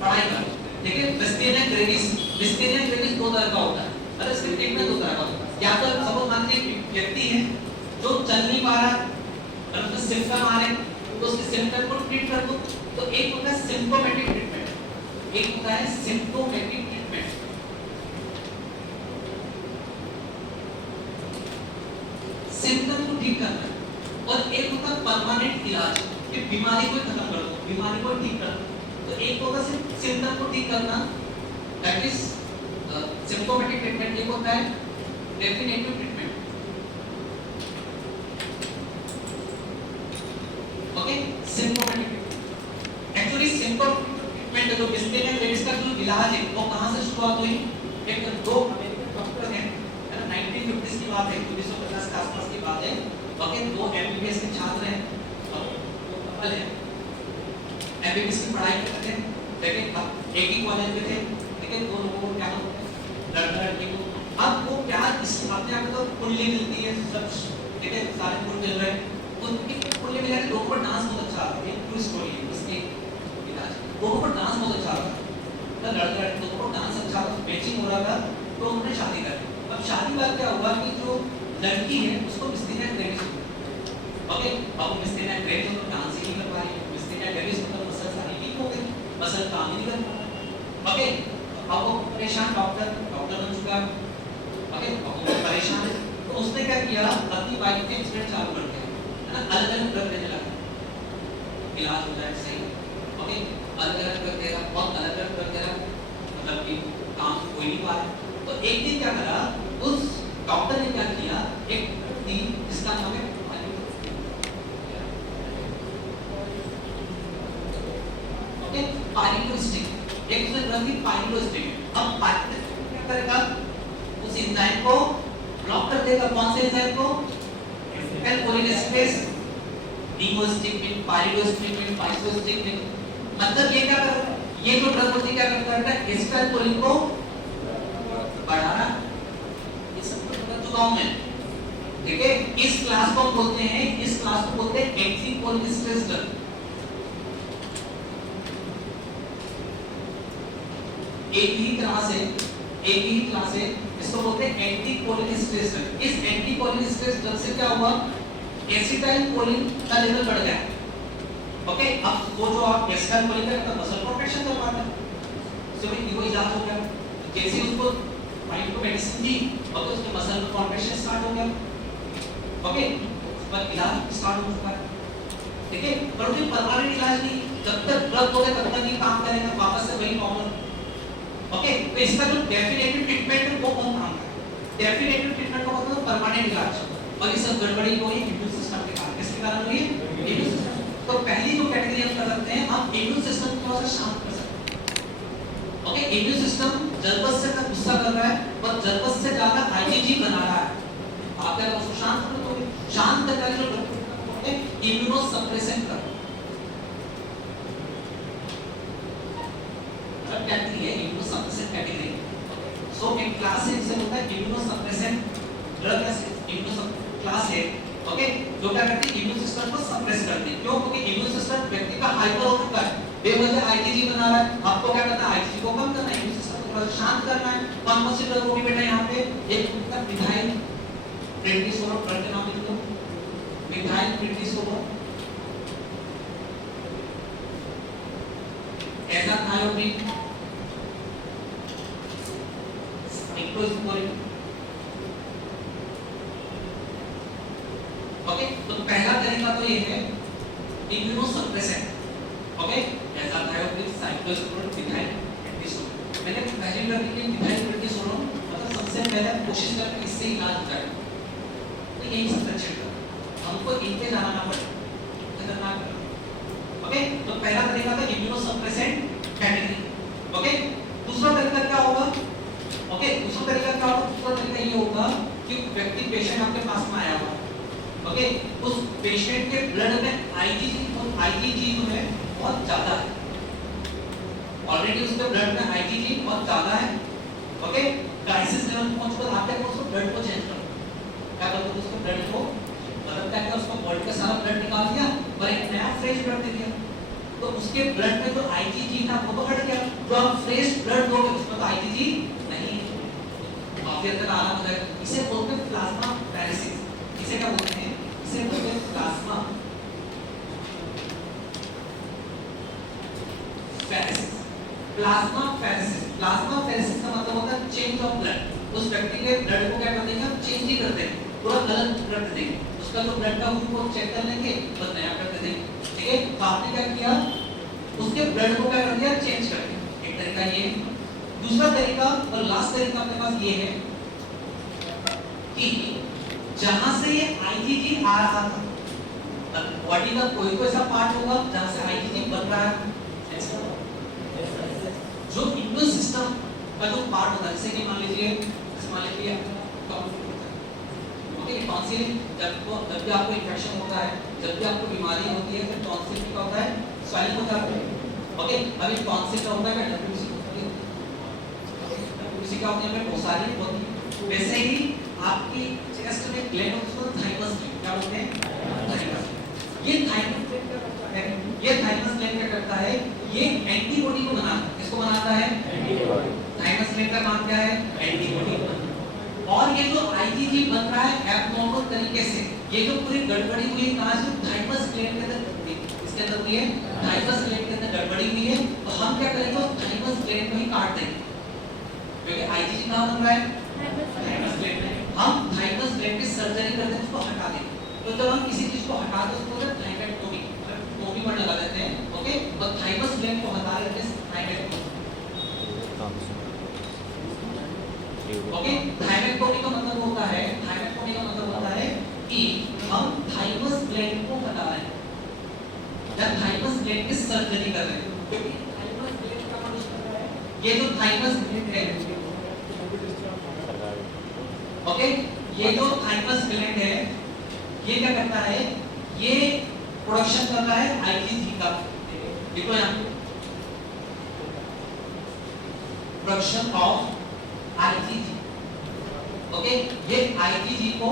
पढ़ाई कर देखिए मिस्थेनिया ग्रेविस दो तरह का होता है, अरे इसके ट्रीटमेंट दो तरह का होता है। या तो सपोज मान लीजिए व्यक्ति है जो चल नहीं पा रहा, मतलब तो सिम्पटम आ रहे तो उसके सिम्पटम को ट्रीट कर दो, तो एक होता है सिम्प्टोमेटिक ट्रीटमेंट, एक होता है सिम्प्टोमेटिक ट्रीटमेंट। सिम्पटम को ठीक करना, और एक होता है परमानेंट इलाज कि बीमारी को खत्म कर दो, बीमारी को ठीक कर दो। तो एक होता है सिम्पटम को ठीक करना, दैट इज सिम्प्टोमेटिक ट्रीटमेंट, एक होता है definitive treatment. Okay symptomatic actually symptomatic treatment जो मिस्थेनिया ग्रेविस का जो इलाज है वो कहां से शुरुआत हुई? एक दो अमेरिकन डॉक्टर हैं, है ना, 1950 की बात है, 1950 के आसपास की बात है। ओके दो एमबीबीएस के छात्र हैं, दो कपल हैं, एमबीबीएस की पढ़ाई करते हैं, लेकिन एक ही कॉलेज में थे, लेकिन दो लोगों को क्या होता है लड़का-लड़की को, अब वो क्या इसकी अपने आप तो कुंडली मिलती है, सब ठीक है सारे गुण मिल रहे हैं, उनकी कुंडली मिला के लोगों को डांस बहुत अच्छा आता है, एक ट्रू स्टोरी है उसकी इलाज, लोगों को डांस बहुत अच्छा आता है, तो लड़का-लड़की लोगों को डांस अच्छा आता, मैचिंग हो रहा था, तो उन्होंने शादी कर ली। अब शादी बाद क्या हुआ कि जो लड़की है उसको मिस्थेनिया ग्रेविस हो गया। ओके अब मिस्थेनिया ग्रेविस तो डांस ही नहीं कर पा रही, मिस्थेनिया ग्रेविस मतलब मसल सारी वीक हो गई, मसल काम ही नहीं कर पा रहा। ओके अब वो परेशान डॉक्टर बन चुका, ओके अब वो परेशान है, तो उसने क्या किया अपनी वाइफ के एक्सपेरिमेंट चालू कर दिया, है ना, अलग-अलग ड्रग देने लगा, इलाज हो जाए सही। ओके अलग-अलग ड्रग देगा, बहुत अलग-अलग ड्रग देगा, मतलब कि काम हो नहीं पा रहा। तो एक दिन क्या करा उस डॉक्टर ने क्या किया, एक थी जिसका नाम है ओके पाइलोस्टिक, एक उसने ड्रग थी पाइलोस्टिक। अब पाइलोस्टिक क्या करेगा, उस एंजाइम को ब्लॉक कर देगा, कौन से एंजाइम को? एसिटाइलकोलिनेस्टेस, निमोस्टिक, पाइलोस्टिक, पाइलोस्टिक, मतलब ये क्या कर, ये जो ड्रग होती है क्या करता है एसिटाइलकोलिन को बढ़ाना, ये सब पता चुका मैं, ठीक है। इस क्लास को बोलते हैं, इस क्लास को बोलते हैं एंटीकोलिनेस्टेस ड्रग। एक ही क्लास है इसको बोलते हैं एंटीकोलिनेस्टेस ड्रग। इस एंटीकोलिनेस्टेस ड्रग से क्या हुआ, एसिटाइलकोलिन का लेवल बढ़ गया। ओके अब वो जो आप एसिटाइलकोलिन का मसल प्रोटेक्शन कर पाता है, सो भाई वो इलाज हो गया, जैसे उसको माइंड को मेडिसिन दी और उसके मसल में कॉन्ट्रैक्शन स्टार्ट हो गया। ओके पर इलाज स्टार्ट हो चुका है, ठीक है, पर कोई परमानेंट इलाज नहीं, जब तक ड्रग होगा तब तक ये काम करेगा, वापस से वही प्रॉब्लम। ओके तो इसका जो डेफिनेटिव ट्रीटमेंट है वो कौन काम करेगा? डेफिनेटिव ट्रीटमेंट का मतलब परमानेंट इलाज, और ये सब गड़बड़ी को ही इम्यून सिस्टम के कारण, किसके कारण हुई? Immune system. तो पहली जो कैटेगरी हम कर सकते हैं, हम इम्यून सिस्टम को थोड़ा सा शांत कर सकते हैं। ओके इम्यून सिस्टम जल्दबाजी से गुस्सा कर रहा है और जल्दबाजी से ज्यादा आईजीजी बना रहा है, आप क्या उसको शांत कर दोगे? शांत करने के लिए इम्यूनो सप्रेसेंट करो। कैटेगरी है इम्यूनो सप्रेसेंट कैटेगरी। सो एक क्लास है जिसे होता है इम्यूनो सप्रेसेंट ड्रग है, इम्यूनो क्लास है, ओके, जो क्या करती है इम्यून सिस्टम को सप्रेस करती है। क्यों? क्योंकि इम्यून सिस्टम व्यक्ति का हाइपर हो चुका है, बेवजह आईजीजी बना रहा है। आपको क्या करना है? आईजीजी को कम करना है, इम्यून सिस्टम को थोड़ा शांत करना है। कौन सी ड्रग होगी बेटा यहाँ पे? एक मिथाइल प्रेडनिसोलोन ड्रग के नाम लिख दो, methyl prednisolone, azathioprine, cyclosporin. Okay, तो पहला तरीका तो ये है immunosuppressant, okay, azathioprine, cyclosporin, methyl prednisolone. मैंने पहले लड़की के मिथाइल प्रेडनिसोलोन मतलब सबसे पहले कोशिश करके इससे इलाज हो जाए, तो यही सबसे अच्छा है, हमको इनके जाना ना पड़े, खतरनाक है। ओके, तो पहला तरीका था इम्यूनो सप्रेसेंट कैटेगरी, ओके। दूसरा तरीका क्या होगा? ओके, दूसरा तरीका क्या होगा? दूसरा तरीका ये होगा कि व्यक्ति पेशेंट आपके पास में आया हुआ, ओके, उस पेशेंट के ब्लड में आईजीजी जो है बहुत ज्यादा है, ऑलरेडी उसके ब्लड में आईजीजी बहुत ज्यादा है, ओके, क्राइसिस लेवल पहुंच कर आप क्या उसको ब्लड को चेंज करो, क्या करो उसको ब्लड को मतलब क्या करो उसको बॉडी का सारा ब्लड निकाल दिया और एक नया फ्रेश ब्लड दे दिया, तो उसके ब्लड में जो आईजीजी था वो तो हट गया, जो आप फ्रेश ब्लड दोगे उसमें तो आईजीजी नहीं है, काफी हद तक आराम हो जाएगा। इसे बोलते हैं प्लाज्मा पैरेसिस। इसे क्या बोलते हैं? इसे बोलते हैं plasma paresis. Plasma paresis, plasma paresis का मतलब होता है चेंज ऑफ ब्लड। उस व्यक्ति के ब्लड को क्या कर देंगे? हम चेंज ही कर देंगे, पूरा गलत ब्लड दे देंगे, उसका जो ब्लड का ग्रुप को चेक कर लेंगे और नया ब्लड दे देंगे, ठीक है। तो आपने क्या किया? उसके ब्लड को क्या कर दिया? चेंज कर दिया, एक तरीका ये। दूसरा तरीका और लास्ट तरीका अपने पास ये है कि जहां से ये आईजीजी आ रहा था, बॉडी का कोई तो ऐसा पार्ट होगा जहां से आईजीजी बन रहा है, जो इम्यून सिस्टम का जो पार्ट होता है, जैसे कि मान लीजिए ओके, टॉन्सिल, जब भी आपको इन्फेक्शन होता है, जब भी आपको बीमारी होती है, तो टॉन्सिल क्या होता है? स्वेलिंग होता है, ओके। अभी टॉन्सिल का होता है क्या? डब्ल्यूसी क्या होती है? ओसारी होती है। वैसे ही आपकी चेस्ट में ग्लैंड होता है, उसको थाइमस ग्लैंड क्या बोलते हैं? थाइमस। ये थाइमस ग्लैंड क्या करता है? ये थाइमस ग्लैंड क्या करता है? ये एंटीबॉडी को बनाता है। किसको बनाता है? एंटीबॉडी। थाइमस ग्लैंड का काम क्या है? एंटीबॉडी। और ये जो आईजीजी बन रहा है एब्नॉर्मल तरीके से, ये जो पूरी गड़बड़ी हुई है कहां से? थाइमस ग्लैंड के अंदर, इसके अंदर हुई है, थाइमस ग्लैंड के अंदर गड़बड़ी हुई है। तो हम क्या करेंगे? थाइमस ग्लैंड को ही काट देंगे, क्योंकि आईजीजी कहां बन रहा है? थाइमस ग्लैंड में। हम थाइमस ग्लैंड की सर्जरी करते हैं, उसको हटा देंगे। तो जब हम किसी चीज को हटाते हैं उसको थाइमैक्टोमी, टोमी वर्ड लगा देते हैं, ओके। और थाइमस ग्लैंड को हटा देते हैं थाइमैक्टोमी, ओके। थाइमैक्टोमी का मतलब होता है, थाइमैक्टोमी का मतलब होता है कि हम थाइमस ग्लैंड को हटा रहे हैं या थाइमस ग्लैंड की सर्जरी कर रहे हैं, क्योंकि थाइमस ग्लैंड का मतलब है ये जो थाइमस ग्लैंड है, ओके, ये जो थाइमस ग्लैंड है ये क्या करता है? ये प्रोडक्शन करता है आईजीजी का, देखो यहाँ प्रोडक्शन ऑफ आईजीजी, ओके। ये आईजीजी को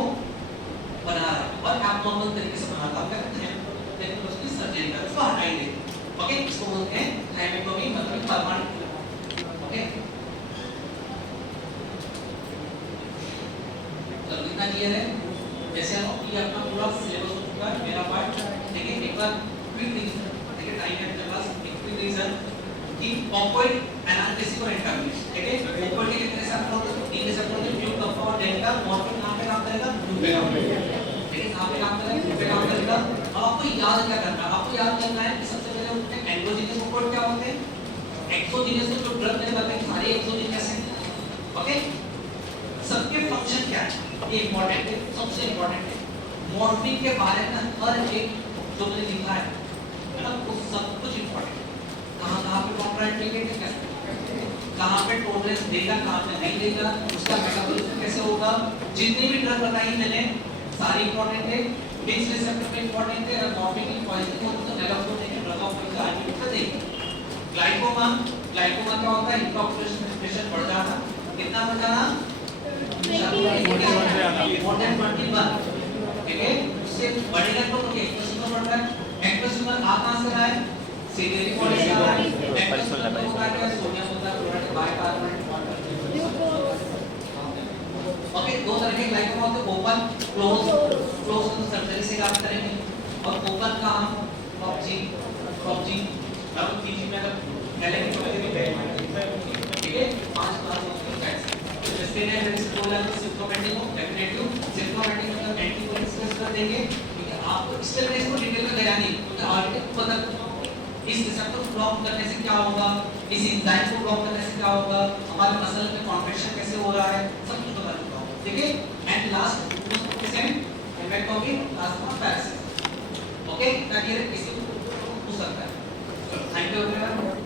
बना रहा है और एब्नॉर्मल तरीके से बना रहा है, क्या करते हैं? लेकिन उसकी सर्जरी कर उसको हटा ही देते, ओके। इसको बोलते हैं थाइमैक्टोमी, मतलब परमानेंट, ओके। तो कितना क्लियर है? जैसे हम ये अपना पूरा सिलेबस हो चुका है, मेरा पार्ट, ठीक है। एक बार क्विक रिवीजन, ठीक है, टाइम है मेरे पास, एक क्विक रिवीजन कि ऑक्वर्ड एनालिसिस और इंटरव्यूज, ठीक है। ऑक्वर्ड के कितने शब्द होते हैं? 3 शब्द होते हैं, न्यू कफ और डेल्टा। मॉर्फिन कहां पे काम करेगा? न्यू पे काम करेगा, ठीक है, कहां पे काम करेगा? न्यू पे काम करेगा। अब आपको याद क्या करना है? आपको याद करना है कि सबसे पहले होते हैं एंडोजीनियस ऑक्वर्ड, क्या होते हैं? एक्सोजीनियस जो ड्रग मैंने बताया सारे एक्सोजीनियस हैं, ओके। सबके फंक्शन क्या है? ये इंपॉर्टेंट है, सबसे इंपॉर्टेंट है। मॉर्फिन के बारे में हर एक जो मैंने लिखा है ना, वो सब कुछ इंपॉर्टेंट है। कहां पे कॉन्ट्राइंडिकेट है, कैसे कहाँ पे टॉलरेंस देगा कहाँ पे नहीं देगा, उसका मेटाबॉलिज्म कैसे होगा। जितनी भी ड्रग बताई मैंने सारी इंपॉर्टेंट है, बिंज रिसेप्टर पे इंपॉर्टेंट है। अगर मॉर्फिन की पॉइजनिंग हो तो नैलोक्सोन देंगे, ड्रग ऑफ पॉइजन आर्टिफिशियल देंगे। ग्लाइकोमा, ग्लाइकोमा क्या होता है, इंटॉक्सिकेशन प्रेशर बढ़ जाना, कितना बढ़ जाना, मोर देन 21, ठीक है। उससे बढ़ेगा तो एक्सप्रेशन बढ़ रहा है। एक्सप्रेशन आ कहां से रहा है, सीधे बॉडी से आ रहा है। एक्सप्रेशन होता है सोडियम होता है, क्लोराइड बाइकार्बोनेट वाटर। ओके, दो तरह के ग्लाइकोमा होते हैं, ओपन क्लोज। क्लोज तो सर्जरी से आप करेंगे, और ओपन का हम क्रॉपजी अब तीसरी में अगर पहले की पहले भी ठीक है। पांच क्लास होती है तो जैसे ने जैसे बोला कि सिम्प्टोमेटिक हो डेफिनेटिव सिम्प्टोमेटिक मतलब एंटीकोलिसिस कर देंगे, ठीक है। आपको इस तरह इसको डिटेल में गया नहीं तो ऑलरेडी पता इस रिसेप्टर को ब्लॉक करने से क्या होगा, इस एंजाइम को ब्लॉक करने से क्या होगा, हमारे मसल में कॉन्ट्रैक्शन कैसे हो रहा है, सब कुछ बता चुका हूं, ठीक है। एंड लास्ट इफेक्ट होगी प्लाज्मा पैरासिस, ओके। ताकि किसी को पूछ सकता है। Thank you everyone.